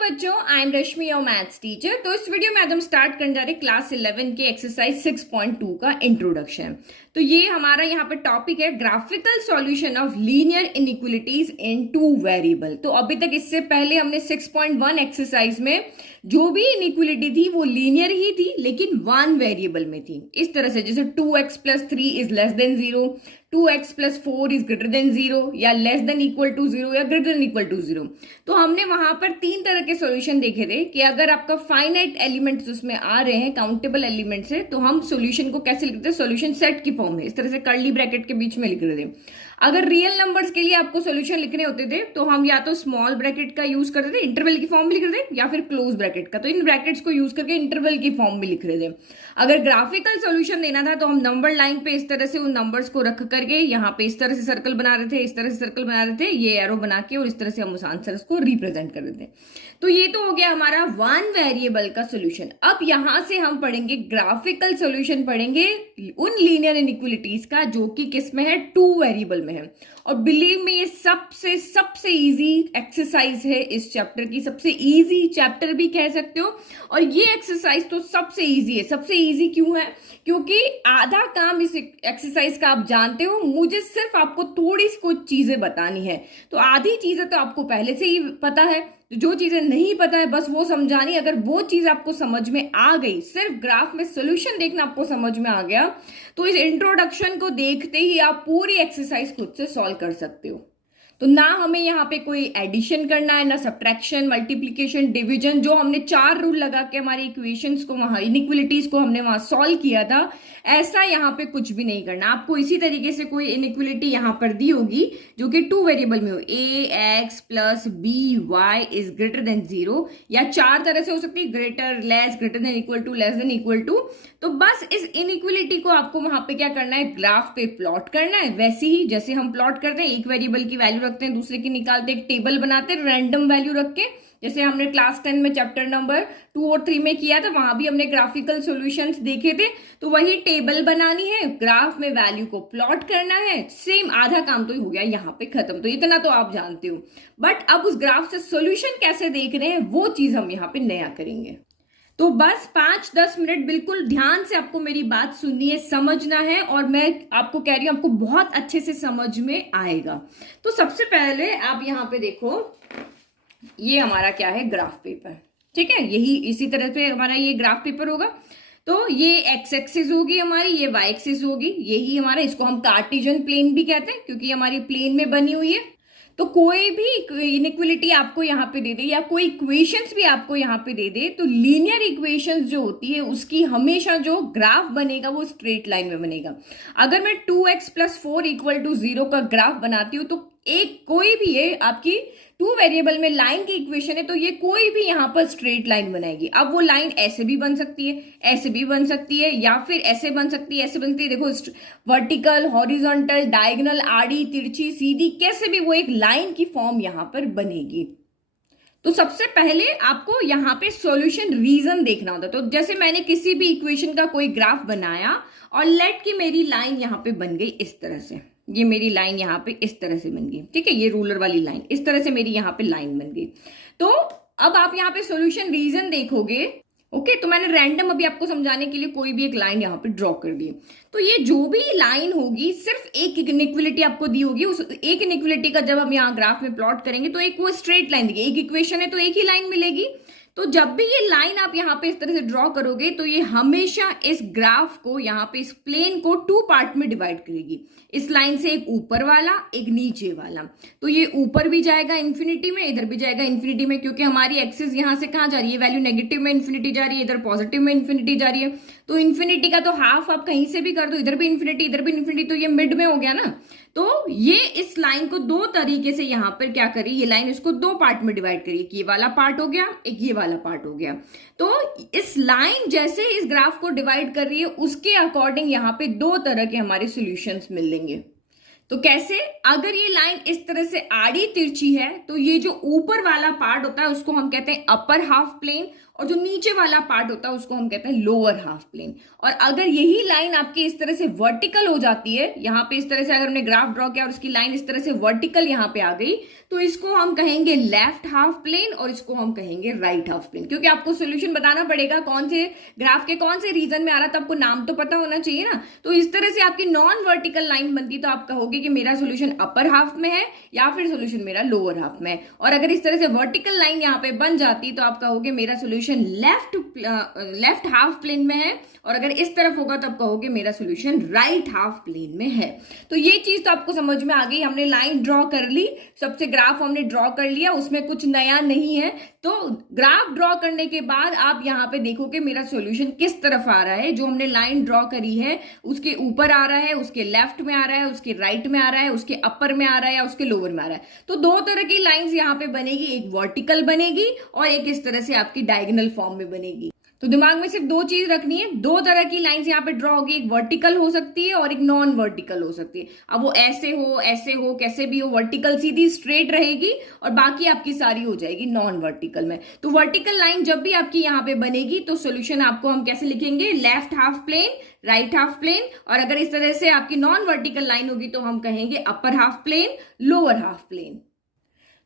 बच्चों, I am Rashmi your maths teacher. तो इस वीडियो में आज हम स्टार्ट करने जा रहे हैं क्लास 11 के एक्सरसाइज 6.2 का इंट्रोडक्शन। तो ये हमारा यहाँ पे टॉपिक है graphical solution of linear inequalities in two variable. तो अभी तक इससे पहले हमने 6.1 एक्सरसाइज में जो भी इनइक्वालिटी थी वो लीनियर ही थी, लेकिन वन वेरिएबल में थी। इस तरह से जैसे 2x + 3 is less than 0, 2x + 4 is greater than 0, या लेस देन इक्वल टू 0 या ग्रेटर देन इक्वल टू 0। तो हमने वहां पर तीन तरह के सॉल्यूशन देखे थे कि अगर आपका फाइनाइट एलिमेंट्स उसमें आ रहे हैं, काउंटेबल एलिमेंट्स है, तो हम सॉल्यूशन को कैसे लिखते हैं, सॉल्यूशन सेट की फॉर्म में, इस तरह से कर्ली ब्रैकेट के बीच में लिख रहे थे। अगर रियल नंबर्स के लिए आपको सॉल्यूशन लिखने होते थे तो हम या तो स्मॉल ब्रैकेट का यूज करते थे, इंटरवल की फॉर्म में लिख रहे थे, या फिर क्लोज ब्रैकेट का। तो इन ब्रैकेट्स को यूज करके इंटरवल की फॉर्म में लिख रहे थे। अगर ग्राफिकल सॉल्यूशन देना था तो हम नंबर लाइन पे इस तरह से उन नंबर्स को रख करके यहाँ पे इस तरह से सर्कल बना रहे थे, इस तरह से सर्कल बना रहे थे, ये एरो बना के, और इस तरह से हम उस आंसर को रिप्रेजेंट कर रहे थे। तो ये तो हो गया हमारा वन वेरिएबल का सॉल्यूशन। अब यहां से हम पढ़ेंगे ग्राफिकल सॉल्यूशन, पढ़ेंगे उन लीनियर इनइक्वालिटीज का जो कि किस में है, टू वेरिएबल में है। और बिलीव में ये सबसे इजी एक्सरसाइज है इस चैप्टर की, सबसे इजी चैप्टर भी कह सकते हो। और ये एक्सरसाइज तो सबसे इजी है। सबसे इजी क्यों है? क्योंकि आधा काम इस एक्सरसाइज का आप जानते हो, मुझे सिर्फ आपको थोड़ी सी कुछ चीजें बतानी है। तो आधी चीजें तो आपको पहले से ही पता है, जो चीजें नहीं पता है बस वो समझानी। अगर वो चीज आपको समझ में आ गई, सिर्फ ग्राफ में सॉल्यूशन देखना आपको समझ में आ गया, तो इस इंट्रोडक्शन को देखते ही आप पूरी एक्सरसाइज खुद से सॉल्व कर सकते हो। तो ना हमें यहाँ पे कोई एडिशन करना है, ना सब्ट्रैक्शन, मल्टीप्लिकेशन, डिवीजन, जो हमने 4 रूल लगा के हमारी इक्वेशंस को, वहां इनइक्वालिटीज को हमने वहां सॉल्व किया था, ऐसा यहाँ पे कुछ भी नहीं करना। आपको इसी तरीके से कोई इनइक्वालिटी यहाँ पर दी होगी जो कि टू वेरिएबल में हो, ax + by is greater than 0, या 4 तरह से हो सकती है, greater, less, greater than equal to, less than equal to. तो बस इस इनइक्वालिटी को आपको वहां पे क्या करना है, ग्राफ पे प्लॉट करना है। वैसे ही जैसे हम प्लॉट करते हैं, एक वेरिएबल की वैल्यू रखते हैं, दूसरे की निकालते हैं, एक टेबल बनाते हैं रैंडम वैल्यू रख के, जैसे हमने क्लास 10 में चैप्टर नंबर 2 और 3 में किया था, वहां भी हमने ग्राफिकल सॉल्यूशंस देखे थे। तो वही टेबल बनानी है, ग्राफ में वैल्यू को प्लॉट करना है, सेम आधा काम तो ही हो गया यहाँ पे खत्म। तो इतना तो आप जानते हो, बट अब उस ग्राफ से सॉल्यूशन कैसे देख रहे हैं वो चीज हम यहाँ पे नया करेंगे। तो बस 5-10 मिनट बिल्कुल ध्यान से आपको मेरी बात सुननी है, समझना है, और मैं आपको कह रही हूं आपको बहुत अच्छे से समझ में आएगा। तो सबसे पहले आप यहाँ पे देखो, ये हमारा क्या है, ग्राफ पेपर, ठीक है। यही इसी तरह से हमारा ये ग्राफ पेपर होगा। तो ये एक्स एक्सिस होगी हमारी, ये वाई एक्सिस होगी, यही हमारा, इसको हम कार्टेशियन प्लेन भी कहते हैं क्योंकि हमारी प्लेन में बनी हुई है। तो कोई भी इनइक्वालिटी आपको यहाँ पे दे दे, या कोई इक्वेशंस भी आपको यहाँ पे दे दे, तो लीनियर इक्वेशंस जो होती है उसकी हमेशा जो ग्राफ बनेगा वो स्ट्रेट लाइन में बनेगा। अगर मैं 2x + 4 = 0 का ग्राफ बनाती हूँ, तो एक कोई भी है आपकी टू वेरिएबल में लाइन की इक्वेशन है, तो ये कोई भी यहाँ पर स्ट्रेट लाइन बनाएगी। अब वो लाइन ऐसे भी बन सकती है, ऐसे भी बन सकती है, या फिर ऐसे बन सकती है, ऐसे बन सकती है। देखो, वर्टिकल, हॉरिजॉन्टल, डायगोनल, आड़ी, तिरछी, सीधी, कैसे भी वो एक लाइन की फॉर्म यहाँ पर बनेगी। तो सबसे पहले आपको यहाँ पे सॉल्यूशन रीजन देखना होता है। तो जैसे मैंने किसी भी इक्वेशन का कोई ग्राफ बनाया और लेट की मेरी लाइन यहाँ पे बन गई इस तरह से, ये मेरी लाइन यहाँ पे इस तरह से बन गई, ठीक है, ये रूलर वाली लाइन इस तरह से मेरी यहाँ पे लाइन बन गई। तो अब आप यहाँ पे सॉल्यूशन रीजन देखोगे, ओके। तो मैंने रैंडम अभी आपको समझाने के लिए कोई भी एक लाइन यहाँ पे ड्रॉ कर दी। तो ये जो भी लाइन होगी, सिर्फ एक इनइक्वालिटी आपको दी होगी, उस एक इनइक्वालिटी का जब हम यहाँ ग्राफ में प्लॉट करेंगे तो एक वो स्ट्रेट लाइन देगी। एक इक्वेशन है तो एक ही लाइन मिलेगी। तो जब भी ये लाइन आप यहाँ पे इस तरह से ड्रॉ करोगे तो ये हमेशा इस ग्राफ को, यहाँ पे इस प्लेन को 2 पार्ट में डिवाइड करेगी। इस लाइन से एक ऊपर वाला, एक नीचे वाला। तो ये ऊपर भी जाएगा इन्फिनिटी में, इधर भी जाएगा इन्फिनिटी में, क्योंकि हमारी एक्सिस यहाँ से कहाँ जा रही है, वैल्यू नेगेटिव में इन्फिनिटी जा रही है, इधर पॉजिटिव में इन्फिनिटी जा रही है। तो इन्फिनिटी का तो हाफ आप कहीं से भी कर दो, इधर भी इन्फिनिटी, इधर भी इन्फिनिटी, तो ये मिड में हो गया ना। तो ये इस लाइन को 2 तरीके से यहाँ पर क्या करी, ये लाइन इसको 2 पार्ट में डिवाइड करी। एक ये वाला पार्ट हो गया, एक ये वाला पार्ट हो गया। तो इस लाइन जैसे इस ग्राफ को डिवाइड कर रही है, उसके अकॉर्डिंग यहाँ पे 2 तरह के हमारे सॉल्यूशंस मिलेंगे। तो कैसे, अगर ये लाइन इस तरह से आड़ी तिरछी है तो ये जो ऊपर वाला पार्ट होता है उसको हम कहते हैं अपर हाफ प्लेन, और जो नीचे वाला पार्ट होता है उसको हम कहते हैं लोअर हाफ प्लेन। और अगर यही लाइन आपकी इस तरह से वर्टिकल हो जाती है, यहां पे इस तरह से अगर हमने ग्राफ ड्रॉ किया और उसकी लाइन इस तरह से वर्टिकल यहां पे आ गई, तो इसको हम कहेंगे लेफ्ट हाफ प्लेन और इसको हम कहेंगे राइट हाफ प्लेन। क्योंकि आपको सोल्यूशन बताना पड़ेगा कौन से ग्राफ के कौन से रीजन में आ रहा है, तो आपको नाम तो पता होना चाहिए ना। तो इस तरह से आपकी नॉन वर्टिकल लाइन बनती तो आप कहोगे कि मेरा सोल्यूशन अपर हाफ में है या फिर सोल्यूशन मेरा लोअर हाफ में है। और अगर इस तरह से वर्टिकल लाइन यहाँ पे बन जाती तो आप कहोगे मेरा सोल्यूशन लेफ्ट हाफ प्लेन में है, और अगर इस तरफ होगा तब कहोगे मेरा सोल्यूशन राइट हाफ प्लेन में है। तो ये चीज तो आपको समझ में आ गई। हमने लाइन ड्रॉ कर ली, सबसे ग्राफ हमने ड्रॉ कर लिया, उसमें कुछ नया नहीं है। तो ग्राफ ड्रॉ करने के बाद आप यहाँ पे देखोगे मेरा सॉल्यूशन किस तरफ आ रहा है। जो हमने लाइन ड्रॉ करी है उसके ऊपर आ रहा है, उसके लेफ्ट में आ रहा है, उसके राइट में आ रहा है, उसके अपर में आ रहा है या उसके लोअर में आ रहा है। तो दो तरह की लाइंस यहाँ पे बनेगी, एक वर्टिकल बनेगी और एक इस तरह से आपकी डायगोनल फॉर्म में बनेगी। तो दिमाग में सिर्फ दो चीज रखनी है, दो तरह की लाइंस यहाँ पे ड्रॉ होगी, एक वर्टिकल हो सकती है और एक नॉन वर्टिकल हो सकती है। अब वो ऐसे हो कैसे भी हो, वर्टिकल सीधी स्ट्रेट रहेगी और बाकी आपकी सारी हो जाएगी नॉन वर्टिकल में। तो वर्टिकल लाइन जब भी आपकी यहाँ पे बनेगी तो सोल्यूशन आपको हम कैसे लिखेंगे, left half plane right half plane. और अगर इस तरह से आपकी नॉन वर्टिकल लाइन होगी तो हम कहेंगे upper half plane lower half plane.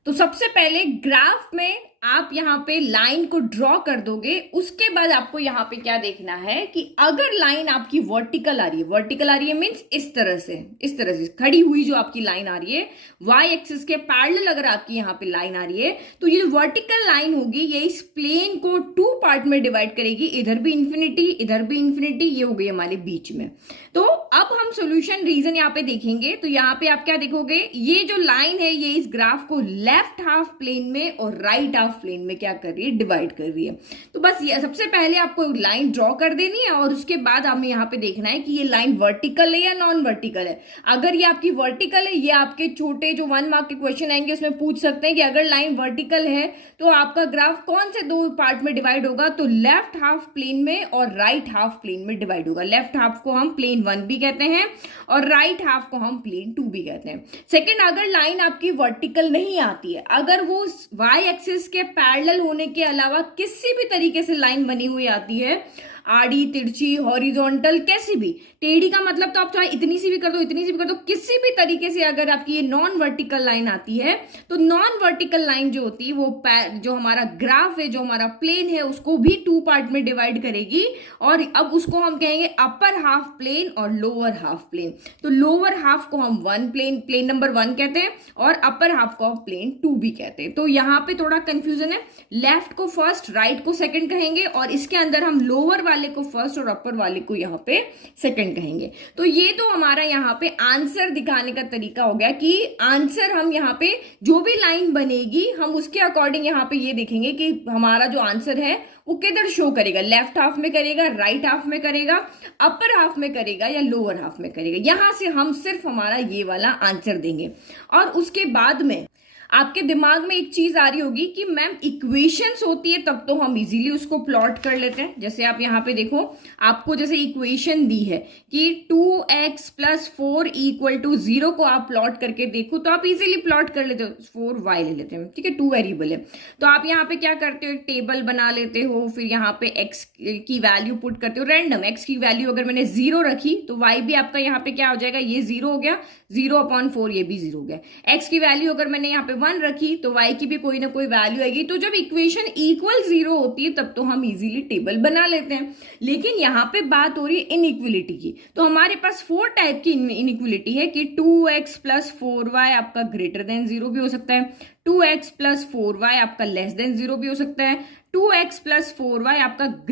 तो सबसे पहले ग्राफ में आप यहाँ पे लाइन को ड्रॉ कर दोगे, उसके बाद आपको यहाँ पे क्या देखना है कि अगर लाइन आपकी वर्टिकल आ रही है मींस इस तरह से खड़ी हुई जो आपकी लाइन आ रही है, वाई एक्सिस के पैरेलल अगर आपकी यहाँ पे लाइन आ रही है, तो ये वर्टिकल लाइन होगी ये इस प्लेन को टू पार्ट में डिवाइड करेगी, इधर भी इंफिनिटी इधर भी इंफिनिटी, ये हो गई हमारे बीच में। तो अब हम सोल्यूशन रीजन यहाँ पे देखेंगे। तो यहाँ पे आप क्या देखोगे, ये जो लाइन है ये इस ग्राफ को लेफ्ट हाफ प्लेन में और राइट हाफ प्लेन में क्या कर रही है, डिवाइड कर रही है। तो बस ये सबसे पहले आपको लाइन ड्रॉ कर देनी है और उसके बाद हमें यहाँ पे देखना है कि ये लाइन वर्टिकल है या नॉन वर्टिकल है। अगर ये आपकी वर्टिकल है, ये आपके छोटे जो 1 मार्क के क्वेश्चन आएंगे उसमें पूछ सकते हैं कि अगर लाइन वर्टिकल है तो आपका ग्राफ कौन से दो पार्ट में डिवाइड होगा, तो लेफ्ट हाफ प्लेन में और राइट हाफ प्लेन में डिवाइड होगा। लेफ्ट हाफ को हम प्लेन 1 भी कहते हैं और राइट हाफ को हम प्लेन 2 भी कहते हैं। सेकेंड, अगर लाइन आपकी वर्टिकल नहीं आती है, अगर वो वाई एक्सिस के पैरेलल होने के अलावा किसी भी तरीके से लाइन बनी हुई आती है, आड़ी तिरछी हॉरिजॉन्टल कैसी भी, टेढ़ी का मतलब तो आप चाहे इतनी सी भी कर दो इतनी सी भी कर दो, किसी भी तरीके से अगर आपकी ये नॉन वर्टिकल लाइन आती है तो नॉन वर्टिकल लाइन जो होती है वो जो हमारा ग्राफ है, जो हमारा प्लेन है, उसको भी 2 पार्ट में डिवाइड करेगी। और अब उसको हम कहेंगे अपर हाफ प्लेन और लोअर हाफ प्लेन। तो लोअर हाफ को हम प्लेन नंबर 1 कहते हैं और अपर हाफ को हम प्लेन 2 भी कहते हैं। तो यहाँ पे थोड़ा कंफ्यूजन है, लेफ्ट को फर्स्ट राइट को सेकंड कहेंगे और इसके अंदर हम लोअर वाले को फर्स्ट और अपर वाले को यहाँ पे सेकंड कहेंगे। तो ये तो हमारा यहाँ पे आंसर दिखाने का तरीका हो गया कि आंसर हम यहाँ पे जो भी लाइन बनेगी हम उसके अकॉर्डिंग यहाँ पे ये देखेंगे कि हमारा जो आंसर है वो किधर शो करेगा, लेफ्ट हाफ में करेगा, राइट हाफ में करेगा, अपर हाफ में करेगा या लोअर हाफ में करेगा। यहां से हम सिर्फ हमारा ये वाला आंसर देंगे। और उसके बाद में आपके दिमाग में एक चीज आ रही होगी कि मैम इक्वेशंस होती है तब तो हम इजीली उसको प्लॉट कर लेते हैं। जैसे आप यहाँ पे देखो, आपको जैसे इक्वेशन दी है कि 2x + 4 = 0 को आप प्लॉट करके देखो तो आप इजीली प्लॉट कर लेते हो। 4y ले लेते हैं, ठीक है, 2 वेरिएबल है। तो आप यहाँ पे क्या करते हो, एक टेबल बना लेते हो, फिर यहाँ पे x की वैल्यू पुट करते हो रैंडम। x की वैल्यू अगर मैंने 0 रखी तो y भी आपका यहाँ पे क्या हो जाएगा, ये 0 हो गया, 0/4 ये भी 0 हो गया। x की वैल्यू अगर मैंने यहाँ पे 1 रखी तो y की भी कोई ना कोई वैल्यू आएगी। तो जब इक्वेशन इक्वल 0 होती है तब तो हम इजीली टेबल बना लेते हैं। लेकिन यहाँ पे बात हो रही है इनइक्वलिटी की। तो हमारे पास 4 टाइप की इनइक्वलिटी है कि 2x + 4y आपका > 0 भी हो सकता है, 2x + 4y आपका <0 भी हो सकता है, 2x + 4y आपका >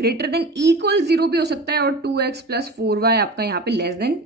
0 भी हो सकता है और 2x + 4y आपका यहाँ पे <=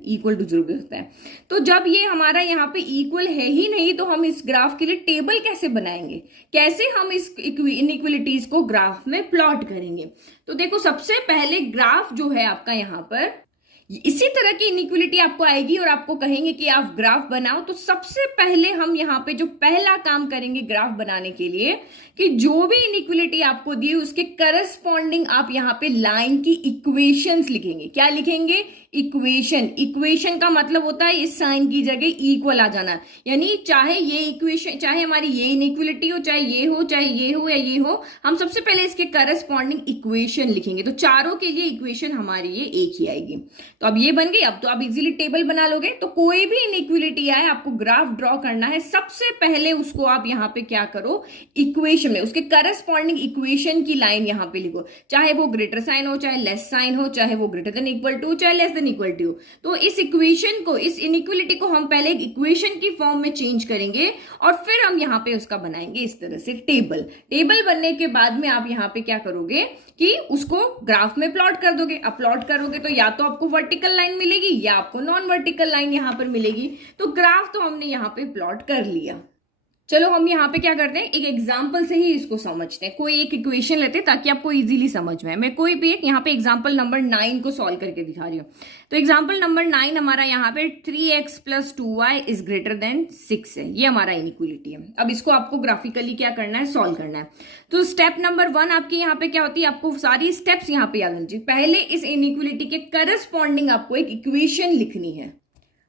0 भी हो सकता है। तो जब ये हमारा यहाँ पे इक्वल है ही नहीं तो हम इस ग्राफ के लिए टेबल कैसे बनाएंगे, कैसे हम इस इनइक्वलिटीज को ग्राफ में प्लॉट करेंगे। तो देखो, सबसे पहले ग्राफ जो है आपका यहाँ पर इसी तरह की इनइक्वलिटी आपको आएगी और आपको कहेंगे कि आप ग्राफ बनाओ। तो सबसे पहले हम यहाँ पे जो पहला काम करेंगे ग्राफ बनाने के लिए कि जो भी इनइक्वलिटी आपको दी उसके करस्पॉन्डिंग आप यहाँ पे लाइन की इक्वेशंस लिखेंगे। क्या लिखेंगे, इक्वेशन का मतलब होता है इस साइन की जगह इक्वल आ जाना, यानी चाहे ये इक्वेशन, चाहे हमारी ये इनइक्वलिटी हो, चाहे ये हो, चाहे ये हो या ये हो, हम सबसे पहले इसके करस्पॉन्डिंग इक्वेशन लिखेंगे। तो चारों के लिए इक्वेशन हमारी ये एक ही आएगी। तो अब ये बन गई। अब तो आप इजीली टेबल बना लोगे। तो कोई भी इनइक्वलिटी आए, आपको ग्राफ ड्रॉ करना है, सबसे पहले उसको आप यहाँ पे क्या करो, इक्वेशन में उसके करस्पॉन्डिंग इक्वेशन की लाइन यहाँ पे लिखो, चाहे वो ग्रेटर साइन हो, चाहे लेस साइन हो, चाहे वो ग्रेटर देन इक्वल टू, चाहे लेस देन इक्वल टू। तो इस इक्वेशन को, इस इनइक्वलिटी को हम पहले एक इक्वेशन की फॉर्म में चेंज करेंगे और फिर हम यहाँ पे उसका बनाएंगे इस तरह से टेबल बनने के बाद में आप यहाँ पे क्या करोगे कि उसको ग्राफ में प्लॉट कर दोगे। अब प्लॉट करोगे तो या तो आपको वर्टिकल लाइन मिलेगी या आपको नॉन वर्टिकल लाइन यहां पर मिलेगी। तो ग्राफ तो हमने यहां पे प्लॉट कर लिया। चलो हम यहाँ पे क्या करते हैं, एक एग्जाम्पल से ही इसको समझते हैं। कोई एक इक्वेशन लेते हैं ताकि आपको इजीली समझ में आए। मैं कोई भी एक यहाँ पे एग्जाम्पल नंबर 9 को सॉल्व करके दिखा रही हूँ। तो एग्जाम्पल नंबर 9 हमारा यहाँ पे 3x + 2y is greater then 6 है। ये हमारा इनइक्वलिटी है। अब इसको आपको ग्राफिकली क्या करना है, सॉल्व करना है। तो स्टेप नंबर 1 आपके यहाँ पे क्या होती है, आपको सारी स्टेप्स यहाँ पे याद होनी चाहिए। पहले इस इनइक्वलिटी के करस्पॉन्डिंग आपको एक इक्वेशन लिखनी है।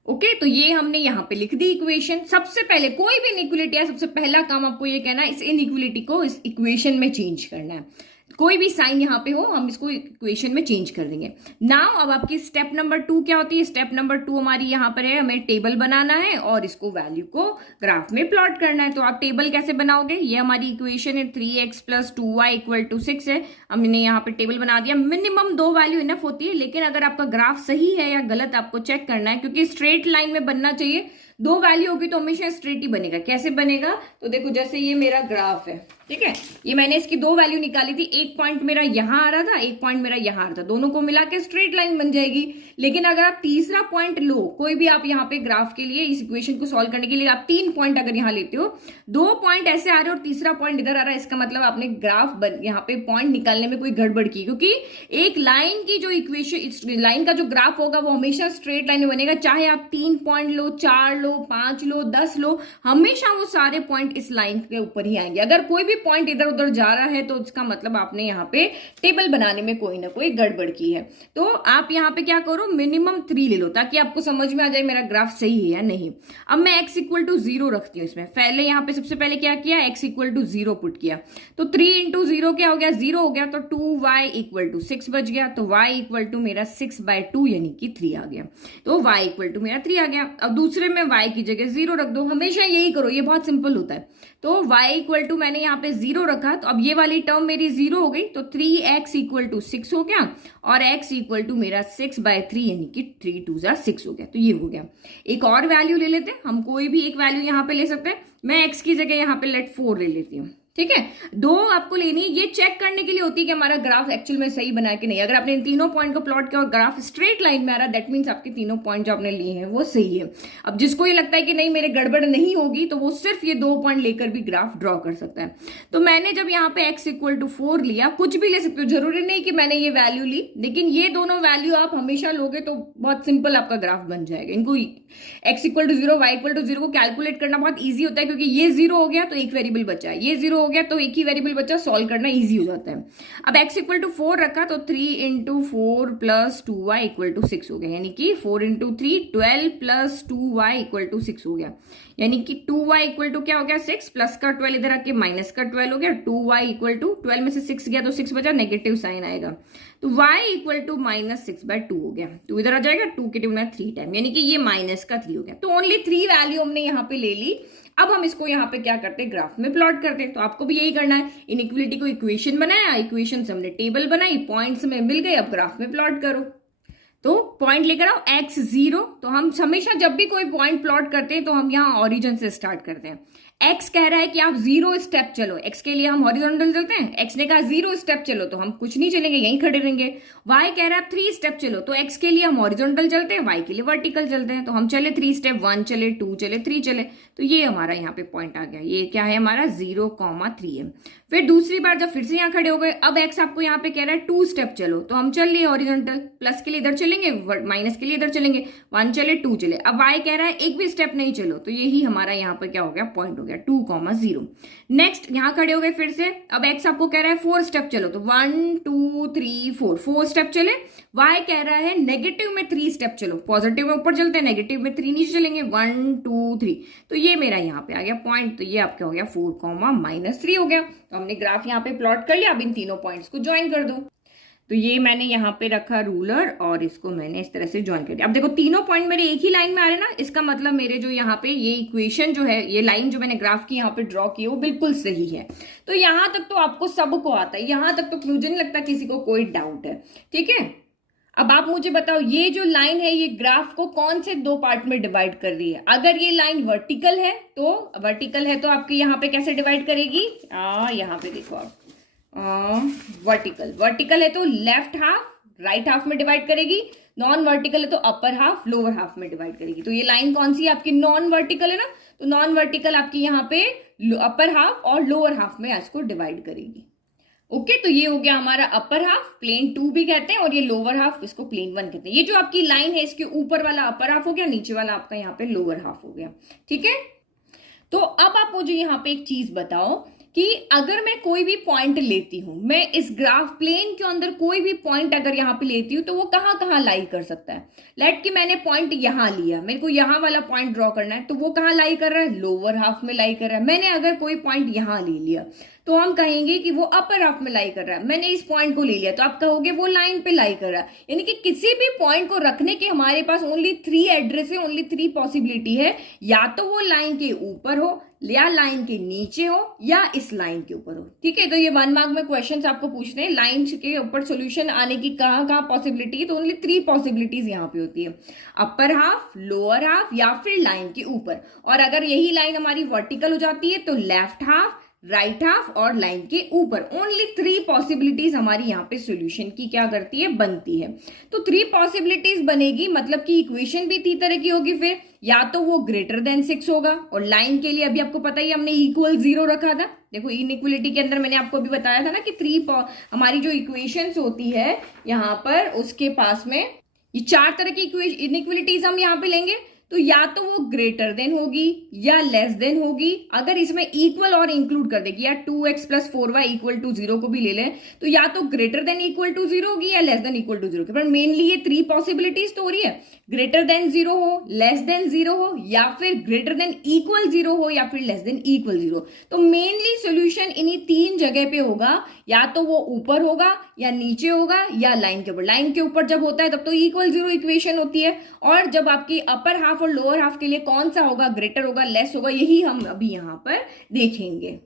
ओके, तो ये हमने यहाँ पे लिख दी इक्वेशन। सबसे पहले कोई भी इनइक्वलिटी है, सबसे पहला काम आपको ये कहना है, इस इनइक्वलिटी को इस इक्वेशन में चेंज करना है। कोई भी साइन यहाँ पे हो, हम इसको इक्वेशन में चेंज कर देंगे। नाउ अब आपकी स्टेप नंबर 2 क्या होती है, स्टेप नंबर 2 हमारी यहाँ पर है, हमें टेबल बनाना है और इसको वैल्यू को ग्राफ में प्लॉट करना है। तो आप टेबल कैसे बनाओगे, ये हमारी इक्वेशन है 3x + 2y = 6 है। हमने यहाँ पे टेबल बना दिया। मिनिमम 2 वैल्यू इनफ होती है, लेकिन अगर आपका ग्राफ सही है या गलत आपको चेक करना है, क्योंकि स्ट्रेट लाइन में बनना चाहिए। 2 वैल्यू होगी तो हमेशा स्ट्रेट ही बनेगा। कैसे बनेगा, तो देखो जैसे ये मेरा ग्राफ है, ठीक है, ये मैंने इसकी 2 वैल्यू निकाली थी। एक पॉइंट मेरा यहां आ रहा था, एक पॉइंट मेरा यहां आ रहा था, दोनों को मिला के स्ट्रेट लाइन बन जाएगी। लेकिन अगर आप तीसरा पॉइंट लो, कोई भी आप यहाँ पे ग्राफ के लिए इस इक्वेशन को सॉल्व करने के लिए आप 3 पॉइंट अगर यहाँ लेते हो, 2 पॉइंट ऐसे आ रहे हैं और तीसरा पॉइंट इधर आ रहा है, इसका मतलब आपने ग्राफ यहाँ पे पॉइंट निकालने में कोई गड़बड़ की। क्योंकि एक लाइन की जो इक्वेशन, लाइन का जो ग्राफ होगा वो हमेशा स्ट्रेट लाइन में बनेगा। चाहे आप 3 पॉइंट लो, 4 लो, 5 लो, 10 लो, हमेशा वो सारे पॉइंट इस लाइन के ऊपर ही आएंगे। अगर कोई भी पॉइंट इधर उधर जा रहा है तो इसका मतलब आपने यहाँ पे टेबल बनाने में कोई ना कोई गड़बड़ की है। तो आप यहाँ पे क्या करो, मिनिमम 3 ले लो ताकि आपको समझ में आ जाए मेरा ग्राफ सही है या नहीं। अब मैं x = 0 रखती हूँ इसमें। पहले यहाँ पे सबसे पहले क्या किया, x = 0 पुट किया। तो 3 × 0 क्या हो गया, 0 हो गया। तो 2y = 6 बच गया। तो y = मेरा 6/2 यानी कि 3 आ गया। तो y = मेरा 3 आ गया। अब दूसरे में y की जगह 0 रख दो। हमेशा यही करो, ये बहुत सिंपल होता है। तो y = मैंने यहाँ पे 0 रखा, तो अब ये वाली टर्म मेरी 0 हो गई। तो 3x = 6 हो गया और x = मेरा 6/3 यानी कि 3 2 6 हो गया। तो ये हो गया। एक और वैल्यू ले लेते हैं हम, कोई भी एक वैल्यू यहाँ पे ले सकते हैं। मैं x की जगह यहाँ पे लेट 4 ले लेती हूँ। ठीक है, 2 आपको लेनी है। ये चेक करने के लिए होती है कि हमारा ग्राफ एक्चुअल में सही बना है कि नहीं। अगर आपने इन तीनों पॉइंट को प्लॉट किया और ग्राफ स्ट्रेट लाइन में आ रहा, दैट मीन्स आपके तीनों पॉइंट जो आपने लिए हैं वो सही है। अब जिसको ये लगता है कि नहीं मेरे गड़बड़ नहीं होगी, तो वो सिर्फ ये 2 पॉइंट लेकर भी ग्राफ ड्रॉ कर सकता है। तो मैंने जब यहाँ पे x = 4 लिया, कुछ भी ले सकते हो, जरूरी नहीं कि मैंने ये वैल्यू ली, लेकिन ये दोनों वैल्यू आप हमेशा लोगे तो बहुत सिंपल आपका ग्राफ बन जाएगा। इनको x = 0, y = 0 को कैलकुलेट करना बहुत ईजी होता है, क्योंकि ये 0 हो गया तो एक वेरिएबल बचा, ये 0 हो गया तो एक ही वेरिएबल बचा, सॉल्व करना इजी हो जाता है। अब x = 4 रखा तो 3 × 4 + 2y = 6 हो गया, यानी कि 4 × 3 12 + 2y = 6 हो गया, यानी कि 2y = क्या हो गया 6, प्लस का 12 इधर आके माइनस का 12 हो गया। 2y = 12 में से 6 गया तो 6 बचा, नेगेटिव साइन आएगा। तो y = -6/2 हो गया। 2 इधर आ जाएगा, 2 के 2 में 3 टाइम, यानी कि ये -3 हो गया। तो ओनली 3 वैल्यू हमने यहाँ पे ले ली। अब हम इसको यहाँ पे क्या करते हैं, ग्राफ में प्लॉट करते हैं। तो आपको भी यही करना है। इनइक्वलिटी को इक्वेशन बनाया, इक्वेशन से हमने टेबल बनाई, पॉइंट्स में मिल गए, अब ग्राफ में प्लॉट करो। तो पॉइंट लेकर आओ x 0। तो हम हमेशा जब भी कोई पॉइंट प्लॉट करते हैं तो हम यहाँ ओरिजिन से स्टार्ट करते हैं। x कह रहा है कि आप 0 स्टेप चलो, x के लिए हम हॉरिजॉन्टल चलते हैं। x ने कहा 0 स्टेप चलो तो हम कुछ नहीं चलेंगे, यहीं खड़े रहेंगे। y कह रहा है 3 स्टेप चलो, तो x के लिए हम हॉरिजॉन्टल चलते हैं, y के लिए वर्टिकल चलते हैं। तो हम चले 3 स्टेप, 1 चले, 2 चले, 3 चले। तो ये हमारा यहाँ पे पॉइंट आ गया। ये क्या है हमारा 0,3 है। फिर दूसरी बार जब फिर से यहाँ खड़े हो गए, अब x आपको यहाँ पे कह रहा है 2 स्टेप चलो, तो हम चल लिए हॉरिजॉन्टल, प्लस के लिए इधर चलेंगे, माइनस के लिए इधर चलेंगे, 1 चले, 2 चले। अब y कह रहा है एक भी स्टेप नहीं चलो, तो यही हमारा यहाँ पे क्या हो गया, पॉइंट हो गया। गया 2,0। नेक्स्ट यहाँ खड़े हो गए फिर से, अब x आपको कह रहा है 4 स्टेप चलो, तो 1 2 3 4 स्टेप चले। y कह रहा है नेगेटिव में 3 स्टेप चलो, पॉजिटिव में ऊपर चलते हैं, नेगेटिव में 3 नीचे चलेंगे, 1 2 3। तो ये मेरा यहाँ पे आ गया पॉइंट, तो ये आपका हो गया 4,-3 हो गया। तो हमने ग्राफ यहाँ पे प्लॉट कर लिया, अब इन तीनों पॉइंट्स को ज्वाइन कर दो। तो ये मैंने यहाँ पे रखा रूलर और इसको मैंने इस तरह से ज्वाइन कर दिया। अब देखो तीनों पॉइंट मेरे एक ही लाइन में आ रहे हैं ना, इसका मतलब मेरे जो यहाँ पे ये इक्वेशन जो है, ये लाइन जो मैंने ग्राफ की यहाँ पे ड्रॉ की है वो बिल्कुल सही है। तो यहाँ तक तो आपको सबको आता है, यहाँ तक तो मुझे नहीं लगता किसी को कोई डाउट है, ठीक है। अब आप मुझे बताओ ये जो लाइन है ये ग्राफ को कौन से 2 पार्ट में डिवाइड कर रही है। अगर ये लाइन वर्टिकल है तो आपकी यहाँ पे कैसे डिवाइड करेगी, यहाँ पे देखो आप, वर्टिकल है तो लेफ्ट हाफ राइट हाफ में डिवाइड करेगी, नॉन वर्टिकल है तो अपर हाफ लोअर हाफ में डिवाइड करेगी। तो ये लाइन कौन सी है आपकी, नॉन वर्टिकल है ना, तो नॉन वर्टिकल आपकी यहाँ पे अपर हाफ और लोअर हाफ में इसको डिवाइड करेगी। ओके, तो ये हो गया हमारा अपर हाफ, प्लेन 2 भी कहते हैं, और ये लोअर हाफ, इसको प्लेन 1 कहते हैं। ये जो आपकी लाइन है इसके ऊपर वाला अपर हाफ हो गया, नीचे वाला आपका यहाँ पे लोअर हाफ हो गया, ठीक है। तो अब आप मुझे यहाँ पे एक चीज बताओ कि अगर मैं कोई भी पॉइंट लेती हूं, मैं इस ग्राफ प्लेन के अंदर कोई भी पॉइंट अगर यहाँ पे लेती हूं तो वो कहाँ कहाँ लाई कर सकता है। लेट कि मैंने पॉइंट यहाँ लिया, मेरे को यहाँ वाला पॉइंट ड्रॉ करना है, तो वो कहाँ लाई कर रहा है, लोअर हाफ में लाई कर रहा है। मैंने अगर कोई पॉइंट यहाँ ले लिया तो हम कहेंगे कि वो अपर हाफ में लाई कर रहा है। मैंने इस पॉइंट को ले लिया तो आप कहोगे वो लाइन पे लाई कर रहा है। यानी कि किसी भी पॉइंट को रखने के हमारे पास ओनली 3 एड्रेस है, ओनली 3 पॉसिबिलिटी है, या तो वो लाइन के ऊपर हो, या लाइन के नीचे हो, या इस लाइन के ऊपर हो, ठीक है। तो ये 1 मार्क में क्वेश्चंस आपको पूछते हैं, लाइन के ऊपर सॉल्यूशन आने की कहाँ कहाँ पॉसिबिलिटी है, तो ओनली 3 पॉसिबिलिटीज यहाँ पे होती है, अपर हाफ, लोअर हाफ, या फिर लाइन के ऊपर। और अगर यही लाइन हमारी वर्टिकल हो जाती है तो लेफ्ट हाफ, राइट हाफ और लाइन के ऊपर। ओनली 3 पॉसिबिलिटीज हमारी यहाँ पे सॉल्यूशन की क्या करती है, बनती है। तो 3 पॉसिबिलिटीज बनेगी, मतलब कि इक्वेशन भी 3 तरह की होगी। फिर या तो वो ग्रेटर देन 6 होगा, और लाइन के लिए अभी आपको पता ही हमने इक्वल 0 रखा था। देखो इनइक्वलिटी के अंदर मैंने आपको अभी बताया था ना कि 3 हमारी जो इक्वेशंस होती है यहाँ पर, उसके पास में ये 4 तरह की इनइक्वलिटीज हम यहाँ पे लेंगे। तो या तो वो ग्रेटर देन होगी या लेस देन होगी। अगर इसमें इक्वल और इंक्लूड कर देगी, या 2x + 4y = 0 को भी ले लें, तो या तो ग्रेटर देन इक्वल टू 0 होगी या लेस देन इक्वल टू 0। पर मेनली ये 3 पॉसिबिलिटीज तो हो रही है, ग्रेटर देन 0 हो, लेस देन 0 हो, या फिर ग्रेटर देन इक्वल 0 हो, या फिर लेस देन इक्वल 0। तो मेनली सोल्यूशन इन्हीं 3 जगह पे होगा, या तो वो ऊपर होगा या नीचे होगा या लाइन के ऊपर। लाइन के ऊपर जब होता है तब तो इक्वल 0 इक्वेशन होती है, और जब आपकी अपर हाफ और लोअर हाफ के लिए कौन सा होगा, ग्रेटर होगा, लेस होगा, यही हम अभी यहां पर देखेंगे,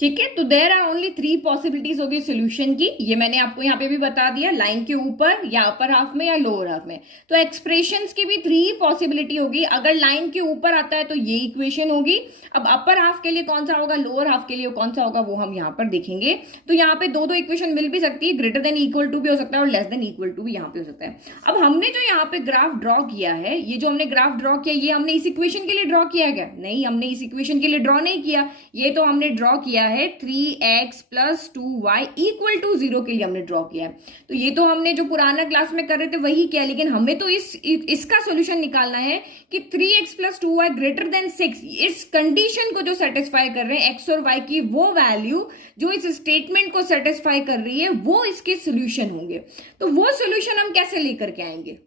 ठीक है। तो देयर आर ओनली 3 पॉसिबिलिटीज होगी सोल्यूशन की। ये मैंने आपको यहाँ पे भी बता दिया, लाइन के ऊपर या अपर हाफ में या लोअर हाफ में। तो एक्सप्रेशंस की भी 3 पॉसिबिलिटी होगी। अगर लाइन के ऊपर आता है तो ये इक्वेशन होगी। अब अपर हाफ के लिए कौन सा होगा, लोअर हाफ के लिए कौन सा होगा, वो हम यहाँ पर देखेंगे। तो यहाँ पे 2 इक्वेशन मिल भी सकती है, ग्रेटर देन इक्वल टू भी हो सकता है और लेस देन इक्वल टू भी यहाँ पे हो सकता है। अब हमने जो यहाँ पे ग्राफ ड्रॉ किया है, ये जो हमने ग्राफ ड्रॉ किया, ये हमने इस इक्वेशन के लिए ड्रॉ किया है क्या? नहीं, हमने इस इक्वेशन के लिए ड्रॉ नहीं किया। ये तो हमने ड्रॉ किया है 3x + 2y = 0 के लिए हमने ड्रॉ किया है। तो ये तो हमने जो पुराना क्लास में कर रहे थे वही किया, लेकिन हमें तो इसका सोल्यूशन निकालना है कि 3x + 2y > 6, इस कंडीशन को जो सेटिस्फाई कर रहे हैं, x और y की वो वैल्यू जो इस स्टेटमेंट को सेटिस्फाई कर रही है, वो इसके सोल्यूशन होंगे। तो वो सोल्यूशन हम कैसे लेकर के आएंगे,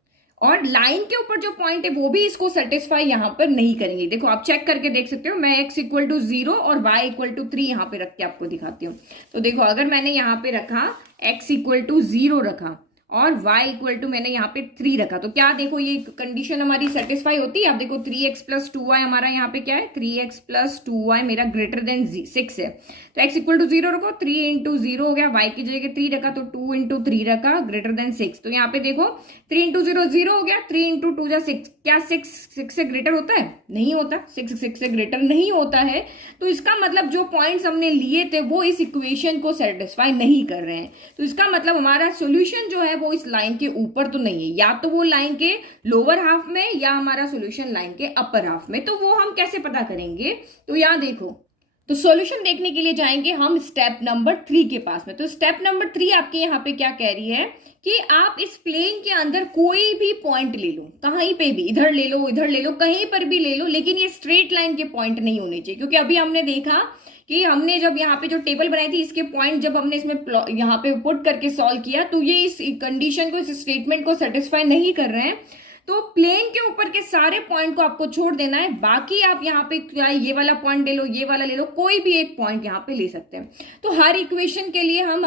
और लाइन के ऊपर जो पॉइंट है वो भी इसको सेटिस्फाई यहां पर नहीं करेंगे। देखो आप चेक करके देख सकते हो, मैं x = 0 और y = 3 यहां पे रख के आपको दिखाती हूँ। तो देखो अगर मैंने यहां पे रखा x = 0 रखा और y = मैंने यहाँ पे 3 रखा, तो क्या देखो ये कंडीशन हमारी सेटिस्फाई होती है। अब देखो 3x + 2y हमारा यहाँ पे क्या है, 3x + 2y मेरा ग्रेटर देन 6 है। तो x = 0 रखो, 3 × 0 हो गया, y की जगह 3 रखा तो 2 × 3 रखा, ग्रेटर देन 6। तो यहाँ पे देखो 3 × 0 0 हो गया, 3 × 2 = 6। क्या 6 से ग्रेटर होता है? नहीं होता, 6 से ग्रेटर नहीं होता है। तो इसका मतलब जो पॉइंट्स हमने लिए थे वो इस इक्वेशन को सेटिस्फाई नहीं कर रहे हैं। तो इसका मतलब हमारा सोल्यूशन जो है वो इस लाइन के ऊपर तो नहीं है, या तो वो लाइन के लोअर हाफ में या हमारा सॉल्यूशन लाइन के अपर हाफ में। तो वो हम कैसे पता करेंगे? तो यहां देखो तो सॉल्यूशन देखने के लिए जाएंगे हम स्टेप नंबर 3 के पास में। तो स्टेप नंबर 3 आपके यहाँ पे क्या कह रही है कि आप इस प्लेन के अंदर कोई भी पॉइंट ले लो, कहीं पे भी, इधर ले लो, इधर ले लो, कहीं पर भी ले लो, लेकिन ये स्ट्रेट लाइन के पॉइंट नहीं होने चाहिए। क्योंकि अभी हमने देखा कि हमने जब यहाँ पे जो टेबल बनाई थी, इसके पॉइंट जब हमने इसमें यहाँ पे पुट करके सॉल्व किया, तो ये इस कंडीशन को, इस स्टेटमेंट को सेटिस्फाई नहीं कर रहे हैं। तो प्लेन के ऊपर के सारे पॉइंट को आपको छोड़ देना है। बाकी आप यहाँ पे क्या, ये वाला पॉइंट ले लो, ये वाला ले लो, कोई भी एक पॉइंट यहाँ पे ले सकते हैं। तो हर इक्वेशन के लिए हम,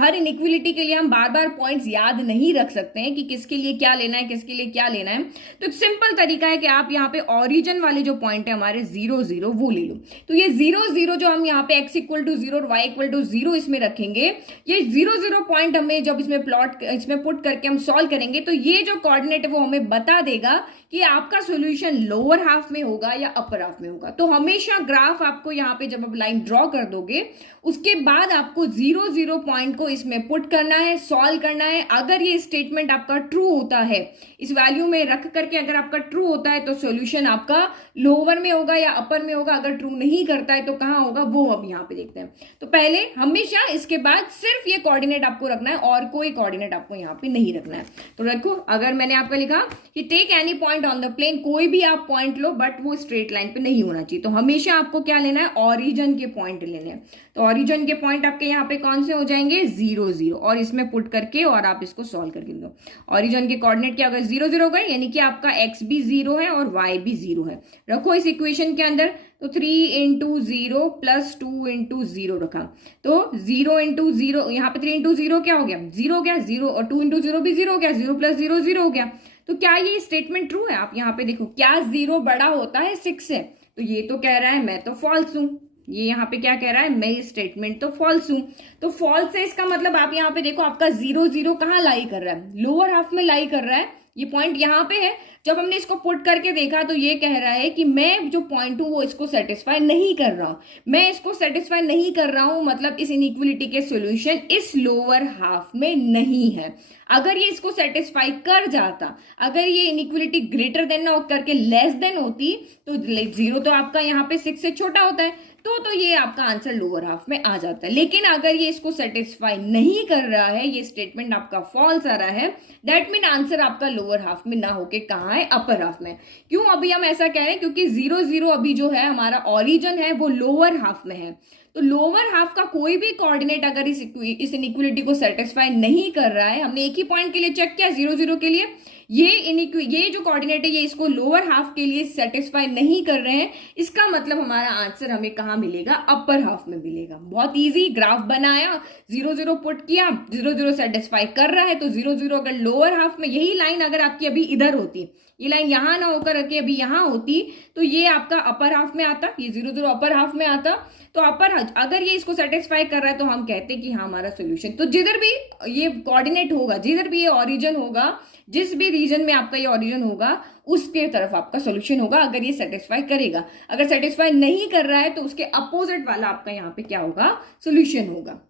हर इनइक्विलिटी के लिए हम बार बार पॉइंट्स याद नहीं रख सकते हैं कि किसके लिए क्या लेना है, किसके लिए क्या लेना है। तो एक सिंपल तरीका है कि आप यहाँ पे ऑरिजिन वाले जो पॉइंट है हमारे 0 0, वो ले लो। तो ये 0 0 जो हम यहाँ पे x इक्वल टू 0 और y इक्वल टू 0 इसमें रखेंगे, ये 0 0 पॉइंट हमें जब इसमें पुट करके हम सॉल्व करेंगे, तो ये जो कोऑर्डिनेट है वो हमें बता देगा कि आपका सॉल्यूशन लोअर हाफ में होगा या अपर हाफ में होगा। तो हमेशा ग्राफ आपको यहाँ पे जब आप लाइन ड्रॉ कर दोगे, उसके बाद आपको 0 0 पॉइंट को इसमें पुट करना है, सॉल्व करना है। अगर ये स्टेटमेंट आपका ट्रू होता है, इस वैल्यू में रख करके अगर आपका ट्रू होता है, तो सॉल्यूशन आपका लोअर में होगा या अपर में होगा। अगर ट्रू नहीं करता है तो कहाँ होगा, वो अब यहाँ पे देखते हैं। तो पहले हमेशा इसके बाद सिर्फ ये कोऑर्डिनेट आपको रखना है और कोई कोऑर्डिनेट आपको यहाँ पे नहीं रखना है। तो देखो, अगर मैंने आपको लिखा कि take any point on the plane, कोई भी आप पॉइंट लो बट वो स्ट्रेट लाइन पे नहीं होना चाहिए। तो हमेशा आपको क्या लेना है, ओरिजिन के पॉइंट लेने हैं। तो ओरिजिन के पॉइंट आपके यहाँ पे कौन से हो जाएंगे, 0 0, और इसमें पुट करके और आप इसको सॉल्व करके दो। ओरिजिन के कोऑर्डिनेट क्या होगा, 0 0 होगा, यानी कि आपका x भी 0 है और y भी 0 है। रखो इस इक्वेशन के अंदर। तो 3 इंटू 0 प्लस 2 इंटू 0 रखा। तो 0 इंटू 0, यहाँ पे 3 इंटू 0 क्या हो गया, 0 हो गया, 0, और 2 इंटू 0 भी 0 हो गया, 0 प्लस 0 0 हो गया। तो क्या ये स्टेटमेंट ट्रू है? आप यहाँ पे देखो, क्या 0 बड़ा होता है 6 से? तो ये तो कह रहा है मैं तो फॉल्स हूं। ये यहाँ पे क्या कह रहा है, मेरी स्टेटमेंट तो फॉल्स हूं। तो फॉल्स है, इसका मतलब आप यहाँ पे देखो, आपका 0 0 कहाँ लाई कर रहा है, लोअर हाफ में लाई कर रहा है। ये पॉइंट यहाँ पे है। जब हमने इसको पुट करके देखा तो ये कह रहा है कि मैं जो पॉइंट हूं वो इसको सेटिस्फाई नहीं कर रहा हूं। मैं इसको सेटिस्फाई नहीं कर रहा हूं, मतलब इस इनइक्विलिटी के सॉल्यूशन इस लोअर हाफ में नहीं है। अगर ये इसको सेटिस्फाई कर जाता, अगर ये इनइक्विलिटी ग्रेटर देन ना करके लेस देन होती, तो 0 तो आपका यहाँ पे 6 से छोटा होता है, तो ये आपका आंसर लोअर हाफ में आ जाता है। लेकिन अगर ये इसको सेटिस्फाई नहीं कर रहा है, ये स्टेटमेंट आपका फॉल्स आ रहा है, दैट मीन आंसर आपका लोअर हाफ में ना होके कहाँ है, अपर हाफ में। क्यों अभी हम ऐसा कह रहे हैं, क्योंकि 0 0 अभी जो है हमारा ओरिजिन है वो लोअर हाफ में है। तो लोअर हाफ का कोई भी कोऑर्डिनेट अगर इस इनइक्विलिटी को सेटिस्फाई नहीं कर रहा है, हमने एक ही पॉइंट के लिए चेक किया 0 0 के लिए, ये जो कोऑर्डिनेट है ये इसको लोअर हाफ के लिए सेटिस्फाई नहीं कर रहे हैं, इसका मतलब हमारा आंसर हमें कहाँ मिलेगा, अपर हाफ में मिलेगा। बहुत इजी, ग्राफ बनाया, 0 0 पुट किया, 0 0 सेटिस्फाई कर रहा है, तो 0 0 अगर लोअर हाफ में, यही लाइन अगर आपकी अभी इधर होती, ये लाइन यहां ना होकर के अभी यहां होती, तो ये आपका अपर हाफ में आता, ये 0 0 अपर हाफ में आता। तो अगर ये इसको सेटिस्फाई कर रहा है तो हम कहते हैं कि हाँ हमारा सोल्यूशन। तो जिधर भी ये कोऑर्डिनेट होगा, जिधर भी ये ओरिजिन होगा, जिस भी रीजन में आपका ये ओरिजिन होगा, उसके तरफ आपका सोल्यूशन होगा, अगर ये सेटिस्फाई करेगा। अगर सेटिस्फाई नहीं कर रहा है तो उसके अपोजिट वाला आपका यहाँ पे क्या होगा, सोल्यूशन होगा।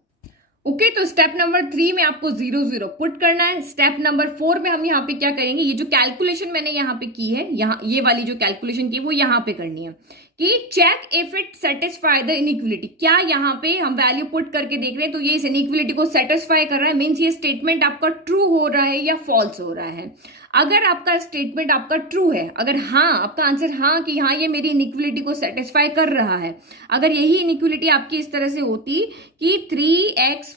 ओके, तो स्टेप नंबर 3 में आपको 0 0 पुट करना है। स्टेप नंबर 4 में हम यहाँ पे क्या करेंगे, ये जो कैलकुलेशन मैंने यहाँ पे की है, यहाँ ये वाली जो कैलकुलेशन की वो यहाँ पे करनी है कि check if it satisfy the inequality. क्या यहाँ पे हम वैल्यू पुट करके देख रहे हैं तो ये इस इनइक्विलिटी को सेटिस्फाई कर रहा है, मीन्स ये स्टेटमेंट आपका ट्रू हो रहा है या फॉल्स हो रहा है। अगर आपका स्टेटमेंट आपका ट्रू है, अगर हाँ आपका आंसर हाँ कि हाँ ये मेरी इनइक्विलिटी को सेटिस्फाई कर रहा है, अगर यही इनइक्विलिटी आपकी इस तरह से होती कि 3x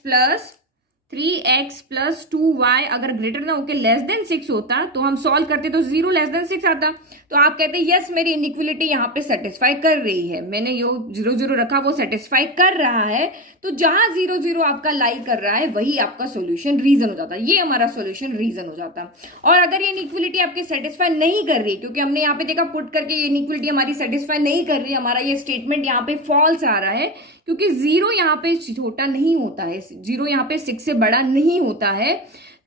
प्लस 2y अगर ग्रेटर ना होकर लेस देन 6 होता, तो हम सॉल्व करते तो 0 लेस देन 6 आता। तो आप कहते हैं यस मेरी इनइक्विलिटी यहाँ पे सेटिस्फाई कर रही है, मैंने यो 0 0 रखा वो सेटिस्फाई कर रहा है। तो जहां 0 0 आपका लाई कर रहा है वही आपका सोल्यूशन रीजन हो जाता, ये हमारा सोल्यूशन रीजन हो जाता। और अगर ये इनइक्विलिटी आपकी सेटिस्फाई नहीं कर रही, क्योंकि हमने यहाँ पे देखा पुट करके ये इनइक्विलिटी हमारी सेटिस्फाई नहीं कर रही, हमारा ये स्टेटमेंट यहाँ पे फॉल्स आ रहा है, क्योंकि 0 यहाँ पे छोटा नहीं होता है, 0 यहाँ पे 6 से बड़ा नहीं होता है।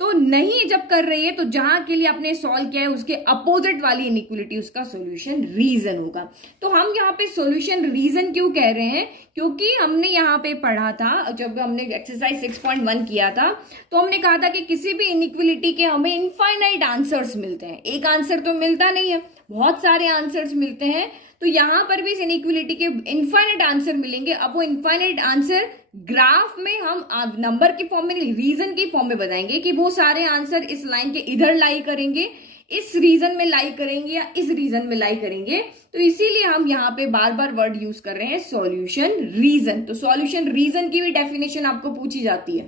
तो नहीं जब कर रही है तो जहां के लिए आपने सॉल्व किया है उसके अपोजिट वाली इनइक्विलिटी उसका सॉल्यूशन रीजन होगा। तो हम यहाँ पे सॉल्यूशन रीजन क्यों कह रहे हैं क्योंकि हमने यहाँ पे पढ़ा था, जब हमने एक्सरसाइज 6.1 किया था, तो हमने कहा था कि किसी भी इनइक्वलिटी के हमें इनफाइनाइट आंसर्स मिलते हैं। एक आंसर तो मिलता नहीं है, बहुत सारे आंसर्स मिलते हैं। तो यहाँ पर भी इस इनइक्वलिटी के इनफाइनाइट आंसर मिलेंगे। अब वो इनफाइनाइट आंसर ग्राफ में हम नंबर की फॉर्म में, रीजन की फॉर्म में बताएंगे कि वो सारे आंसर इस लाइन के इधर लाई करेंगे, इस रीजन में लाई करेंगे या इस रीजन में लाई करेंगे। तो इसीलिए हम यहाँ पे बार बार वर्ड यूज कर रहे हैं सॉल्यूशन रीजन। तो सॉल्यूशन रीजन की भी डेफिनेशन आपको पूछी जाती है,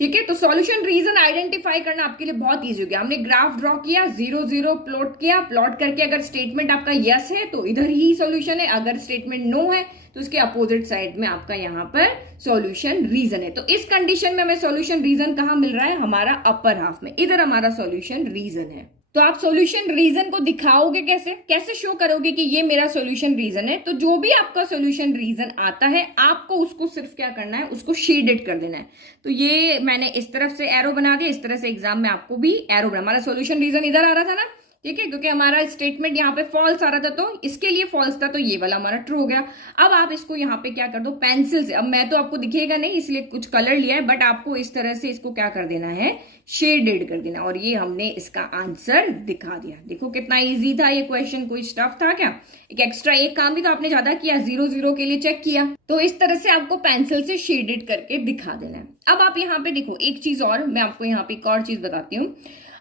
ठीक है। तो सॉल्यूशन रीजन आइडेंटिफाई करना आपके लिए बहुत इजी हो गया। हमने ग्राफ ड्रॉ किया, 0 0 प्लॉट किया, प्लॉट करके अगर स्टेटमेंट आपका यस है तो इधर ही सॉल्यूशन है, अगर स्टेटमेंट नो है तो उसके अपोजिट साइड में आपका यहाँ पर सॉल्यूशन रीजन है। तो इस कंडीशन में हमें सॉल्यूशन रीजन कहाँ मिल रहा है? हमारा अपर हाफ में, इधर हमारा सॉल्यूशन रीजन है। तो आप सॉल्यूशन रीजन को दिखाओगे कैसे? कैसे शो करोगे कि ये मेरा सॉल्यूशन रीजन है? तो जो भी आपका सॉल्यूशन रीजन आता है, आपको उसको सिर्फ क्या करना है, उसको शेडेड कर देना है। तो ये मैंने इस तरफ से एरो बना दिया, इस तरह से एग्जाम में आपको भी एरो बना। हमारा सॉल्यूशन रीजन इधर आ रहा था ना, ठीक है, क्योंकि हमारा स्टेटमेंट यहाँ पे फॉल्स आ रहा था, तो इसके लिए फॉल्स था, तो ये वाला हमारा ट्रू हो गया। अब आप इसको यहाँ पे क्या कर दो, पेंसिल से। अब मैं तो आपको दिखेगा नहीं इसलिए कुछ कलर लिया है, बट आपको इस तरह से इसको क्या कर देना है, शेडेड कर देना। और ये हमने इसका आंसर दिखा दिया। देखो कितना इजी था ये क्वेश्चन, कोई स्टफ था क्या? एक एक्स्ट्रा एक काम भी तो आपने ज्यादा किया, 0 0 के लिए चेक किया। तो इस तरह से आपको पेंसिल से शेडेड करके दिखा देना है। अब आप यहाँ पे देखो, एक चीज और मैं आपको यहाँ पे एक और चीज बताती हूँ।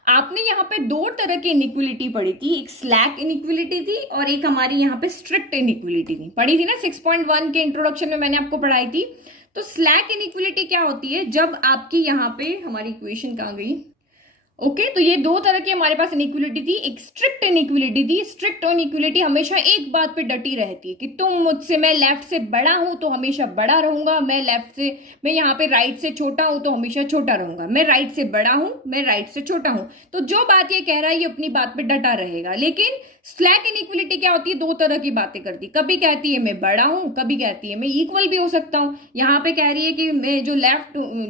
आपने यहाँ पे दो तरह की इनइक्वलिटी पढ़ी थी, एक स्लैक इनइक्वलिटी थी और एक हमारी यहाँ पे स्ट्रिक्ट इनइक्वलिटी थी, पढ़ी थी ना 6.1 के इंट्रोडक्शन में मैंने आपको पढ़ाई थी। तो स्लैक इनइक्वलिटी क्या होती है? जब आपकी यहाँ पे हमारी इक्वेशन कहाँ गई, ओके तो ये दो तरह की हमारे पास इनइक्वलिटी थी, एक स्ट्रिक्ट इनइक्वलिटी थी। स्ट्रिक्ट इनइक्वलिटी हमेशा एक बात पे डटी रहती है कि तुम मुझसे, मैं लेफ्ट से बड़ा हूं तो हमेशा बड़ा रहूंगा, मैं यहाँ पे राइट से छोटा हूं तो हमेशा छोटा रहूंगा, मैं राइट से बड़ा हूं, मैं राइट से छोटा हूं। तो जो बात ये कह रहा है ये अपनी बात पे डटा रहेगा। लेकिन स्लैक इनइक्वलिटी क्या होती है? दो तरह की बातें करती, कभी कहती है मैं बड़ा हूं, कभी कहती है मैं इक्वल भी हो सकता हूं। यहाँ पे कह रही है कि मैं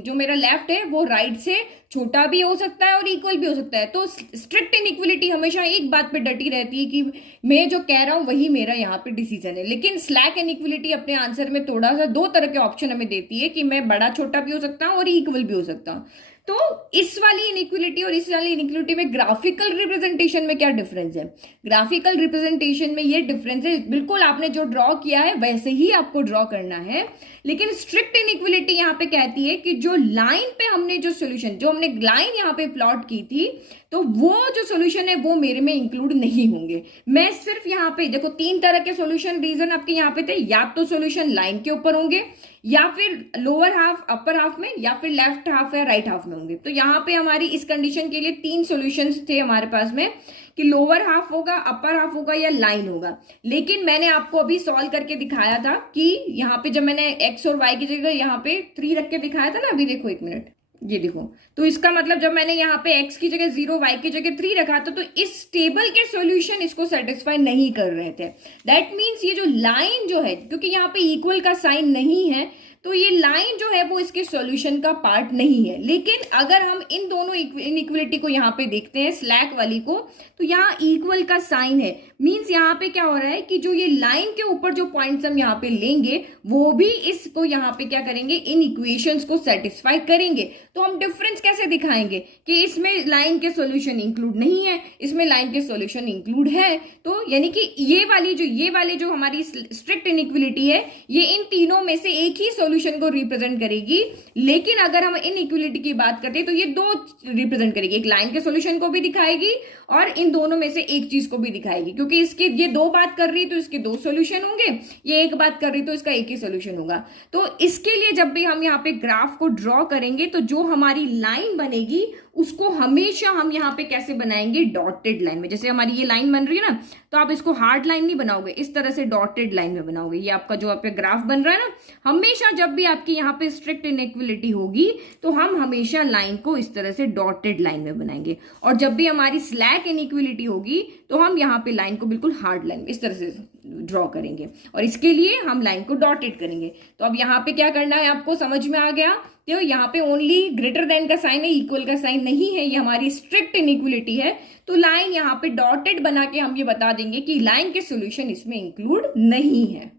जो मेरा लेफ्ट है वो राइट से छोटा भी हो सकता है और इक्वल भी हो सकता है। तो स्ट्रिक्ट इनइक्वलिटी हमेशा एक बात पे डटी रहती है कि मैं जो कह रहा हूं वही मेरा यहाँ पे डिसीजन है। लेकिन स्लैक इनइक्वलिटी अपने आंसर में थोड़ा सा दो तरह के ऑप्शन हमें देती है कि मैं बड़ा छोटा भी हो सकता हूँ और इक्वल भी हो सकता हूँ। तो इस वाली इनइक्वलिटी और इस वाली इनइक्वलिटी में ग्राफिकल रिप्रेजेंटेशन में क्या डिफरेंस है? ग्राफिकल रिप्रेजेंटेशन में ये डिफरेंस है, बिल्कुल आपने जो ड्रॉ किया है वैसे ही आपको ड्रॉ करना है। लेकिन स्ट्रिक्ट इनइक्वलिटी यहाँ पे कहती है कि जो लाइन पे हमने जो सोल्यूशन, जो हमने लाइन यहाँ पे प्लॉट की थी, तो वो जो सोल्यूशन है वो मेरे में इंक्लूड नहीं होंगे। मैं सिर्फ यहाँ पे देखो, तीन तरह के सोल्यूशन रीजन आपके यहाँ पे थे, या तो सोल्यूशन लाइन के ऊपर होंगे, या फिर लोअर हाफ अपर हाफ में, या फिर लेफ्ट हाफ या राइट हाफ में होंगे। तो यहाँ पे हमारी इस कंडीशन के लिए तीन सॉल्यूशंस थे हमारे पास में, कि लोअर हाफ होगा, अपर हाफ होगा या लाइन होगा। लेकिन मैंने आपको अभी सॉल्व करके दिखाया था कि यहाँ पे जब मैंने एक्स और वाई की जगह यहाँ पे 3 रख के दिखाया था ना, अभी देखो एक मिनट, ये देखो। तो इसका मतलब जब मैंने यहाँ पे x की जगह 0, y की जगह 3 रखा था, तो इस टेबल के सॉल्यूशन इसको सेटिस्फाई नहीं कर रहे थे। दैट मीन्स ये जो लाइन जो है, क्योंकि यहाँ पे इक्वल का साइन नहीं है, तो ये लाइन जो है वो इसके सॉल्यूशन का पार्ट नहीं है। लेकिन अगर हम इन दोनों इनइक्वलिटी को यहाँ पे देखते हैं, स्लैक वाली को, तो यहाँ इक्वल का साइन है। मीन्स यहाँ पे क्या हो रहा है कि जो ये लाइन के ऊपर जो पॉइंट्स हम यहाँ पे लेंगे वो भी इसको यहाँ पे क्या करेंगे, इन इक्वेशंस को सेटिस्फाई करेंगे। तो हम डिफरेंस कैसे दिखाएंगे कि इसमें लाइन के सॉल्यूशन इंक्लूड नहीं है, इसमें लाइन के सॉल्यूशन इंक्लूड है। तो यानी कि ये वाली जो हमारी स्ट्रिक्ट इनइक्वलिटी है, ये इन तीनों में से एक ही सॉल्यूशन को रिप्रेजेंट करेगी। लेकिन अगर हम इनइक्वलिटी की बात करते हैं तो ये दो रिप्रेजेंट करेगी, एक लाइन के सॉल्यूशन को भी दिखाएगी और इन दोनों में से एक चीज को भी दिखाएगी। क्योंकि इसके ये दो बात कर रही है तो इसके दो सॉल्यूशन होंगे, ये एक बात कर रही तो इसका एक ही सॉल्यूशन होगा। तो इसके लिए जब भी हम यहाँ पे ग्राफ को ड्रॉ करेंगे तो जो हमारी लाइन बनेगी उसको हमेशा हम यहाँ पे कैसे बनाएंगे, डॉटेड लाइन में। जैसे हमारी ये लाइन बन रही है ना, तो आप इसको हार्ड लाइन नहीं बनाओगे, इस तरह से डॉटेड लाइन में बनाओगे। ये आपका जो आपका ग्राफ बन रहा है ना, हमेशा जब भी आपकी यहाँ पे स्ट्रिक्ट इनइक्वलिटी होगी तो हम हमेशा लाइन को इस तरह से डॉटेड लाइन में बनाएंगे। और जब भी हमारी स्लैक इनइक्वलिटी होगी तो हम यहाँ पे लाइन को बिल्कुल हार्ड लाइन में इस तरह से ड्रॉ करेंगे, और इसके लिए हम लाइन को डॉटेड करेंगे। तो अब यहाँ पे क्या करना है, आपको समझ में आ गया? तो यहाँ पे ओनली ग्रेटर देन का साइन है, इक्वल का साइन नहीं है, ये हमारी स्ट्रिक्ट इनइक्वलिटी है। तो लाइन यहाँ पे डॉटेड बना के हम ये बता देंगे कि लाइन के सॉल्यूशन इसमें इंक्लूड नहीं है।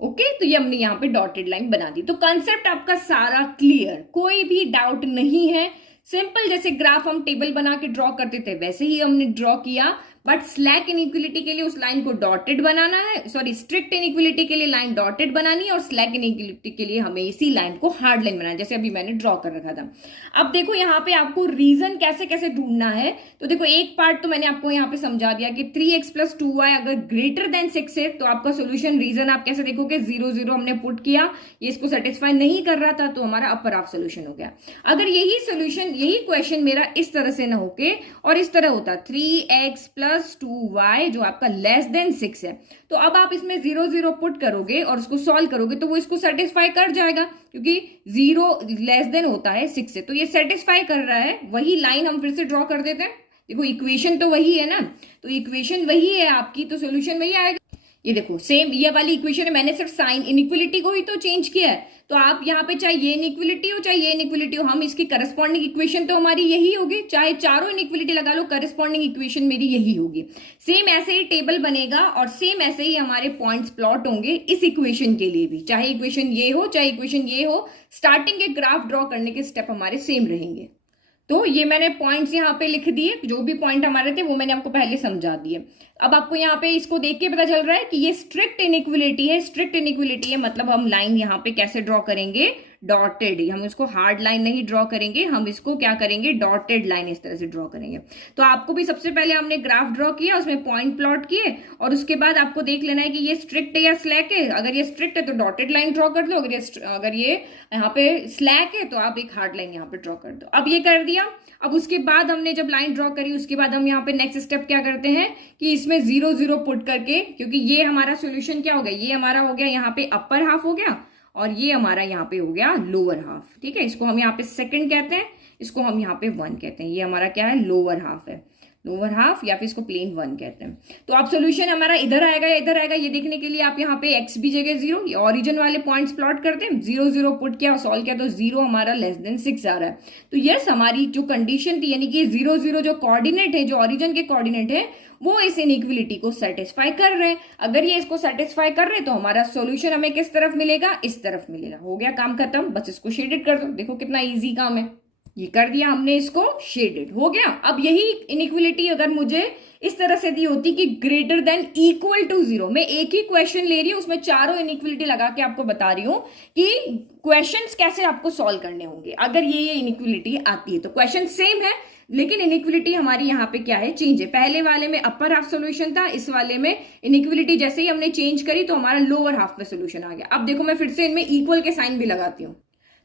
ओके, तो ये हमने यहाँ पे डॉटेड लाइन बना दी। तो कंसेप्ट आपका सारा क्लियर, कोई भी डाउट नहीं है। सिंपल जैसे ग्राफ हम टेबल बना के ड्रॉ करते थे वैसे ही हमने ड्रॉ किया, बट स्लैक इनइक्वलिटी के लिए उस लाइन को डॉटेड बनाना है, सॉरी स्ट्रिक्ट इनइक्वलिटी के लिए लाइन डॉटेड बनानी है, और स्लैक इनइक्वलिटी के लिए हमें इसी लाइन को हार्ड लाइन बनाना है, जैसे अभी मैंने ड्रॉ कर रखा था। अब देखो यहाँ पे आपको रीजन कैसे कैसे ढूंढना है। तो देखो एक पार्ट तो मैंने आपको यहाँ पे समझा दिया कि 3x + 2y अगर ग्रेटर देन 6 है तो आपका सोल्यूशन रीजन आप कैसे देखोगे, 0 0 हमने पुट किया, ये इसको सेटिस्फाई नहीं कर रहा था तो हमारा अपर हाफ सोल्यूशन हो गया। अगर यही सोल्यूशन, यही क्वेश्चन मेरा इस तरह से ना होके और इस तरह होता 3x + 2y जो आपका लेस देन 6 है, तो अब आप इसमें 0 0 पुट करोगे और उसको सॉल्व करोगे तो वो इसको सेटिस्फाई कर जाएगा, क्योंकि 0 लेस देन होता है 6 से, तो ये सेटिस्फाई कर रहा है। वही लाइन हम फिर से ड्रॉ कर देते हैं। देखो इक्वेशन तो वही है ना, तो इक्वेशन वही है आपकी, तो सोल्यूशन वही आएगा। ये देखो सेम ये वाली इक्वेशन है, मैंने सिर्फ साइन इनइक्वलिटी को ही तो चेंज किया है। तो आप यहाँ पे चाहे ये इनइक्वलिटी हो चाहे ये इनइक्वलिटी हो, हम इसकी करस्पॉन्डिंग इक्वेशन तो हमारी यही होगी, चाहे चारों इनइक्वलिटी लगा लो, करस्पॉन्डिंग इक्वेशन मेरी यही होगी। सेम ऐसे ही टेबल बनेगा और सेम ऐसे ही हमारे पॉइंट्स प्लॉट होंगे इस इक्वेशन के लिए भी, चाहे इक्वेशन ये हो चाहे इक्वेशन ये हो, स्टार्टिंग के ग्राफ ड्रॉ करने के स्टेप हमारे सेम रहेंगे। तो ये मैंने पॉइंट्स यहाँ पे लिख दिए, जो भी पॉइंट हमारे थे वो मैंने आपको पहले समझा दिए। अब आपको यहाँ पे इसको देख के पता चल रहा है कि ये स्ट्रिक्ट इनइक्वलिटी है। स्ट्रिक्ट इनइक्वलिटी है मतलब हम लाइन यहाँ पे कैसे ड्रॉ करेंगे, डॉटेड। हम इसको हार्ड लाइन नहीं ड्रॉ करेंगे, हम इसको क्या करेंगे, डॉटेड लाइन इस तरह से ड्रॉ करेंगे। तो आपको भी सबसे पहले हमने ग्राफ ड्रॉ किया, उसमें पॉइंट प्लॉट किए, और उसके बाद आपको देख लेना है कि ये स्ट्रिक्ट है या स्लैक है। अगर ये स्ट्रिक्ट है तो डॉटेड लाइन ड्रॉ कर दो, अगर ये यहाँ पे स्लैक है तो आप एक हार्ड लाइन यहाँ पे ड्रॉ कर दो। अब ये कर दिया। अब उसके बाद हमने जब लाइन ड्रॉ करी उसके बाद हम यहाँ पे नेक्स्ट स्टेप क्या करते हैं कि इसमें 0 0 पुट करके, क्योंकि ये हमारा सोल्यूशन क्या हो गया, ये हमारा हो गया यहाँ पे अपर हाफ हो गया और ये हमारा यहाँ पे हो गया लोअर हाफ। ठीक है, इसको हम यहाँ पे सेकंड कहते हैं, इसको हम यहाँ पे 1 कहते हैं। ये हमारा क्या है, लोअर हाफ है, लोअर हाफ, या फिर इसको प्लेन 1 कहते हैं। तो अब सोल्यूशन हमारा इधर आएगा या इधर आएगा ये देखने के लिए आप यहाँ पे x भी जगह 0, ये ओरिजिन वाले पॉइंट्स प्लॉट करते हैं। 0 0 पुट किया और सॉल्व किया तो 0 हमारा लेस देन 6 आ रहा है। तो यस, हमारी जो कंडीशन थी यानी कि 0 0 जो कोऑर्डिनेट है, जो ओरिजिन के कोऑर्डिनेट है, वो इस इनइक्वलिटी को सेटिस्फाई कर रहे हैं। अगर ये इसको सेटिस्फाई कर रहे हैं तो हमारा सोल्यूशन हमें किस तरफ मिलेगा, इस तरफ मिलेगा। हो गया काम खत्म, बस इसको शेडेड कर दो। देखो कितना इजी काम है, ये कर दिया हमने, इसको शेडेड हो गया। अब यही इनइक्वलिटी अगर मुझे इस तरह से दी होती कि ग्रेटर देन इक्वल टू 0, मैं एक ही क्वेश्चन ले रही हूं, उसमें चारों इनइक्वलिटी लगा के आपको बता रही हूं कि क्वेश्चंस कैसे आपको सॉल्व करने होंगे अगर ये इनइक्वलिटी आती है। तो क्वेश्चन सेम है लेकिन इनइक्वलिटी हमारी यहाँ पे क्या है, चेंज है। पहले वाले में अपर हाफ सोल्यूशन था, इस वाले में इनइक्वलिटी जैसे ही हमने चेंज करी तो हमारा लोअर हाफ में सोल्यूशन आ गया। अब देखो मैं फिर से इनमें इक्वल के साइन भी लगाती हूँ,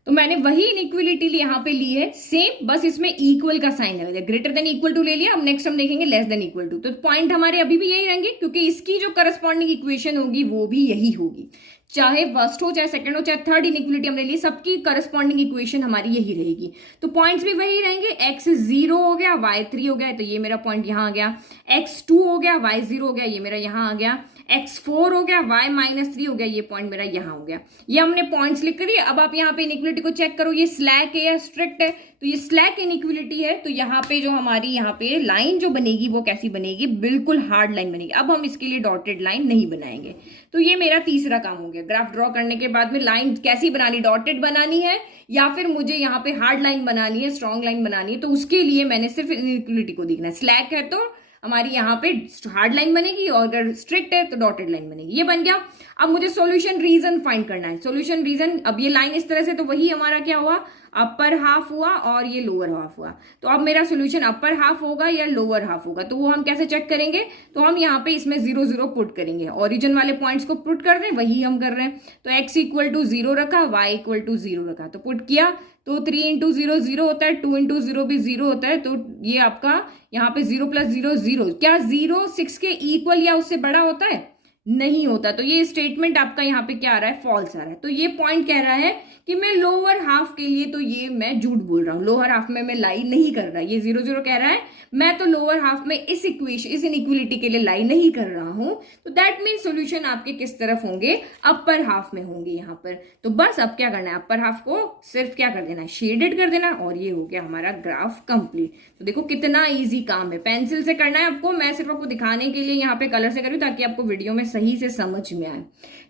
तो मैंने वही इनइक्वलिटी यहाँ पे ली है सेम, बस इसमें इक्वल का साइन है, ग्रेटर देन इक्वल टू ले लिया। अब नेक्स्ट हम देखेंगे लेस देन इक्वल टू। तो पॉइंट हमारे अभी भी यही रहेंगे क्योंकि इसकी जो करस्पॉन्डिंग इक्वेशन होगी वो भी यही होगी, चाहे फर्स्ट हो चाहे सेकंड हो चाहे थर्ड इनइक्वलिटी हमने ली, सबकी करस्पॉन्डिंग इक्वेशन हमारी यही रहेगी। तो पॉइंट्स भी वही रहेंगे, x 0 हो गया, y 3 हो गया, तो ये मेरा पॉइंट यहाँ आ गया, x 2 हो गया, y 0 हो गया, ये मेरा यहाँ आ गया, x 4 हो गया, y -3 हो गया, ये पॉइंट मेरा यहाँ हो गया। ये हमने पॉइंट्स लिख कर दिए। अब आप यहाँ पे इनइक्वलिटी को चेक करो, ये स्लैक है या स्ट्रिक्ट है, तो ये स्लैक इनइक्वलिटी है। तो यहाँ पे जो हमारी यहाँ पे लाइन जो बनेगी वो कैसी बनेगी, बिल्कुल हार्ड लाइन बनेगी। अब हम इसके लिए डॉटेड लाइन नहीं बनाएंगे। तो ये मेरा तीसरा काम हो गया। ग्राफ ड्रॉ करने के बाद में लाइन कैसी बनानी, डॉटेड बनानी है या फिर मुझे यहाँ पे हार्ड लाइन बनानी है, स्ट्रॉन्ग लाइन बनानी है, तो उसके लिए मैंने सिर्फ इनइक्वलिटी को देखना है। स्लैक है तो हमारी यहाँ पे हार्ड लाइन बनेगी और अगर स्ट्रिक्ट है तो डॉटेड लाइन बनेगी। ये बन गया। अब मुझे सॉल्यूशन रीजन फाइंड करना है। सॉल्यूशन रीजन, अब ये लाइन इस तरह से, तो वही हमारा क्या हुआ, अपर हाफ हुआ और ये लोअर हाफ हुआ। तो अब मेरा सॉल्यूशन अपर हाफ होगा या लोअर हाफ होगा, तो वो हम कैसे चेक करेंगे, तो हम यहाँ पे इसमें 0 0 पुट करेंगे, ओरिजिन वाले पॉइंट्स को पुट कर दें, वही हम कर रहे हैं। तो x = 0 रखा, y = 0 रखा, तो पुट किया तो 3 × 0 0 होता है, 2 × 0 भी 0 होता है। तो ये आपका यहाँ पे 0 + 0 0, क्या 0 6 के इक्वल या उससे बड़ा होता है, नहीं होता। तो ये स्टेटमेंट आपका यहाँ पे क्या आ रहा है, फॉल्स आ रहा है। तो ये पॉइंट कह रहा है कि मैं लोअर हाफ के लिए, तो ये मैं झूठ बोल रहा हूँ, लोअर हाफ में मैं लाई नहीं कर रहा। ये 0 0 कह रहा है, मैं तो लोअर हाफ में इस इनइक्वलिटी के लिए लाई नहीं कर रहा हूं। तो दैट मीन सॉल्यूशन आपके किस तरफ होंगे, अपर हाफ में होंगे यहाँ पर। तो बस अब क्या करना है, अपर हाफ को सिर्फ क्या कर देना है, शेडेड कर देना, और ये हो गया हमारा ग्राफ कंप्लीट। तो देखो कितना ईजी काम है, पेंसिल से करना है आपको, मैं सिर्फ आपको दिखाने के लिए यहाँ पे कलर से करूँ ताकि आपको वीडियो में सही से समझ में आए।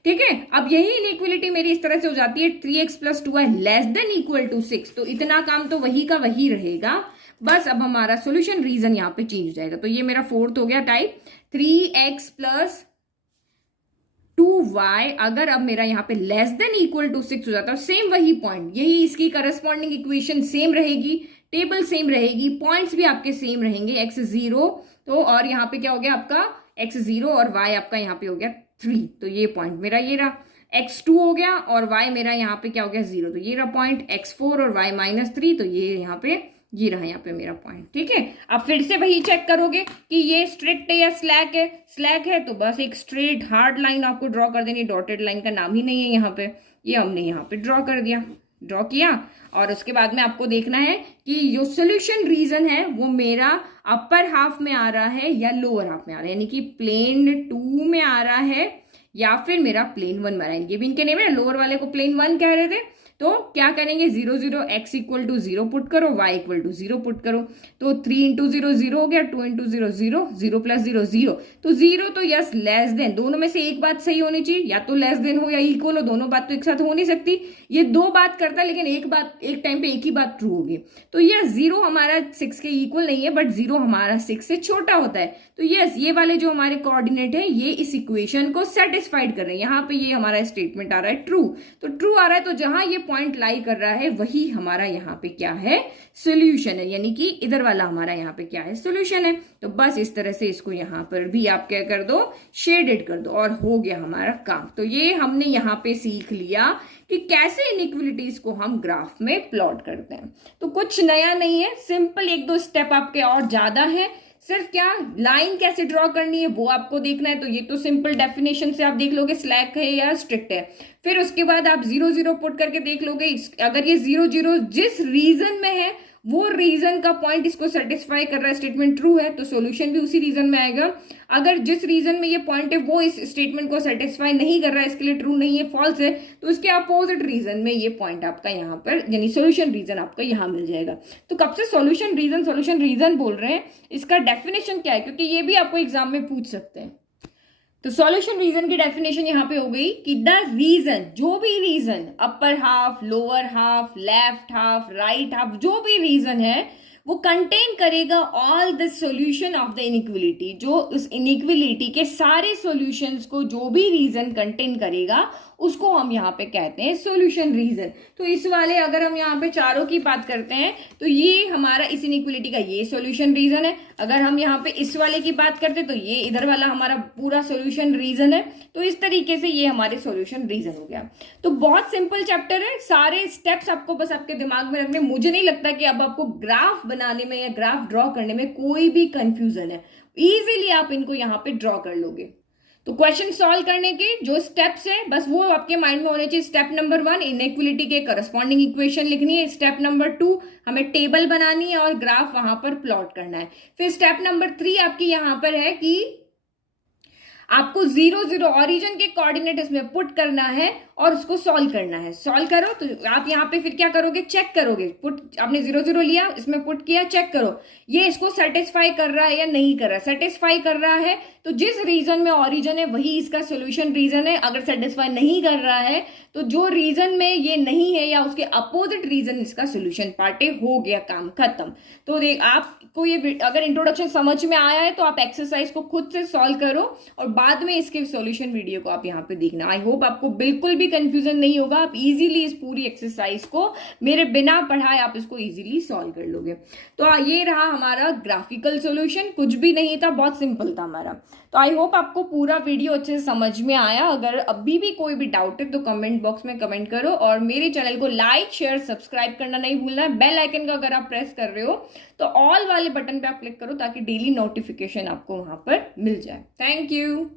ठीक है, अब यही इनइक्वलिटी मेरी इस तरह से हो जाती है 3x + 2y less than equal to 6, तो इतना काम तो वही का वही रहेगा, बस अब हमारा सोल्यूशन रीजन यहाँ पे चेंज हो जाएगा। तो ये मेरा फोर्थ हो गया टाइप, 3x + 2y अगर अब मेरा यहाँ पे लेस देन इक्वल टू 6 हो जाता है, सेम वही पॉइंट, यही इसकी करस्पॉन्डिंग इक्वेशन सेम रहेगी, टेबल सेम रहेगी, पॉइंट्स भी आपके सेम रहेंगे, x0 तो और यहाँ पे क्या हो गया आपका x0 और y आपका यहाँ पे हो गया 3, तो ये पॉइंट मेरा ये रहा, x2 हो गया और y मेरा यहाँ पे क्या हो गया 0, तो ये रहा पॉइंट, x4 और y -3, तो ये यहाँ पे ये रहा यहाँ पे मेरा पॉइंट। ठीक है, अब फिर से वही चेक करोगे कि ये स्ट्रिक्ट है या स्लैक है, स्लैक है तो बस एक स्ट्रेट हार्ड लाइन आपको ड्रॉ कर देनी, डॉटेड लाइन का नाम ही नहीं है यहाँ पे, ये हमने यहाँ पे ड्रॉ कर दिया, ड्रॉ किया। और उसके बाद में आपको देखना है कि जो सोल्यूशन रीजन है वो मेरा अपर हाफ में आ रहा है या लोअर हाफ में आ रहा है, यानी कि प्लेन 2 में आ रहा है या फिर मेरा प्लेन 1 में आ रहा है। ये भी इनके नेम है, लोअर वाले को प्लेन 1 कह रहे थे, तो क्या करेंगे 0 0 x = 0 पुट करो, y = 0 पुट करो, तो 3 × 0 0 हो गया, 2 × 0 0, 0 + 0 0, तो 0 तो यस लेस देन, दोनों में से एक बात सही होनी चाहिए, या तो लेस देन हो या इक्वल हो, दोनों बात तो एक साथ हो नहीं सकती, ये दो बात करता है लेकिन एक बात एक टाइम पे एक ही बात ट्रू होगी। तो यस 0 हमारा 6 के इक्वल नहीं है, बट 0 हमारा 6 से छोटा होता है, तो यस ये वाले जो हमारे कोऑर्डिनेट है ये इस इक्वेशन को सेटिस्फाइड कर रहे हैं। यहाँ पे ये हमारा स्टेटमेंट आ रहा है ट्रू, तो ट्रू आ रहा है, तो जहां ये पॉइंट लाई कर रहा है वही हमारा यहाँ पे क्या है सोल्यूशन है, यानी कि इधर वाला हमारा यहाँ पे क्या है सोल्यूशन है। तो बस इस तरह से इसको यहाँ पर भी आप क्या कर दो, शेडेड कर दो, और हो गया हमारा काम। तो ये हमने यहाँ पे सीख लिया कि कैसे इनइक्वलिटीज को हम ग्राफ में प्लॉट करते हैं। तो कुछ नया नहीं है, सिंपल 1-2 स्टेप आपके और ज्यादा है, सिर्फ क्या लाइन कैसे ड्रॉ करनी है वो आपको देखना है। तो ये तो सिंपल डेफिनेशन से आप देख लोगे स्लैक है या स्ट्रिक्ट है, फिर उसके बाद आप 0 0 पुट करके देख लोगे, अगर ये 0 0 जिस रीजन में है वो रीजन का पॉइंट इसको सेटिस्फाई कर रहा है, स्टेटमेंट ट्रू है, तो सॉल्यूशन भी उसी रीजन में आएगा। अगर जिस रीजन में ये पॉइंट है वो इस स्टेटमेंट को सेटिस्फाई नहीं कर रहा है, इसके लिए ट्रू नहीं है, फॉल्स है, तो उसके अपोजिट रीजन में ये पॉइंट आपका यहाँ पर यानी सॉल्यूशन रीजन आपका यहाँ मिल जाएगा। तो कब से सॉल्यूशन रीजन बोल रहे हैं, इसका डेफिनेशन क्या है, क्योंकि ये भी आपको एग्जाम में पूछ सकते हैं। तो सॉल्यूशन रीजन की डेफिनेशन यहाँ पे हो गई कि द रीजन, जो भी region upper half, lower half, left half, right half, जो भी रीजन है वो कंटेन करेगा all the solution of the inequality, जो उस इनइक्वलिटी के सारे सॉल्यूशंस को जो भी रीजन कंटेन करेगा उसको हम यहाँ पे कहते हैं सॉल्यूशन रीजन। तो इस वाले अगर हम यहाँ पे चारों की बात करते हैं तो ये हमारा इस इनइक्वलिटी का ये सॉल्यूशन रीजन है। अगर हम यहाँ पे इस वाले की बात करते हैं तो ये इधर वाला हमारा पूरा सॉल्यूशन रीजन है। तो इस तरीके से ये हमारे सॉल्यूशन रीजन हो गया। तो बहुत सिंपल चैप्टर है, सारे स्टेप्स आपको बस आपके दिमाग में रखने। मुझे नहीं लगता कि अब आपको ग्राफ बनाने में या ग्राफ ड्रॉ करने में कोई भी कंफ्यूजन है, इजीली आप इनको यहाँ पे ड्रॉ कर लोगे। तो क्वेश्चन सॉल्व करने के जो स्टेप्स है बस वो आपके माइंड में होने चाहिए। स्टेप नंबर 1 इनइक्वलिटी के करस्पॉन्डिंग इक्वेशन लिखनी है। स्टेप नंबर 2 हमें टेबल बनानी है और ग्राफ वहां पर प्लॉट करना है। फिर स्टेप नंबर 3 आपकी यहां पर है कि आपको 0 0 ऑरिजिन के कोऑर्डिनेट इसमें पुट करना है और उसको सॉल्व करना है। सॉल्व करो तो आप यहाँ पे फिर क्या करोगे, चेक करोगे, पुट आपने 0 0 लिया, इसमें पुट किया, चेक करो ये इसको सेटिस्फाई कर रहा है या नहीं कर रहा है। सेटिस्फाई कर रहा है तो जिस रीजन में ऑरिजिन है वही इसका सोल्यूशन रीजन है। अगर सेटिस्फाई नहीं कर रहा है तो जो रीजन में ये नहीं है या उसके अपोजिट रीजन इसका सोल्यूशन पार्ट है। हो गया काम खत्म। तो आपको ये अगर इंट्रोडक्शन समझ में आया है तो आप एक्सरसाइज को खुद से सॉल्व करो और बाद में इसके सॉल्यूशन वीडियो को आप यहाँ पे देखना। आई होप आपको बिल्कुल भी कंफ्यूजन नहीं होगा, आप इजीली इस पूरी एक्सरसाइज को मेरे बिना पढ़ाए आप इसको इजीली सॉल्व कर लोगे। तो ये रहा हमारा ग्राफिकल सॉल्यूशन, कुछ भी नहीं था, बहुत सिंपल था हमारा। तो आई होप आपको पूरा वीडियो अच्छे से समझ में आया। अगर अभी भी कोई भी डाउट है तो कमेंट बॉक्स में कमेंट करो और मेरे चैनल को लाइक शेयर सब्सक्राइब करना नहीं भूलना है। बेल आइकन का अगर आप प्रेस कर रहे हो तो ऑल वाले बटन पे आप क्लिक करो ताकि डेली नोटिफिकेशन आपको वहां पर मिल जाए। Thank you.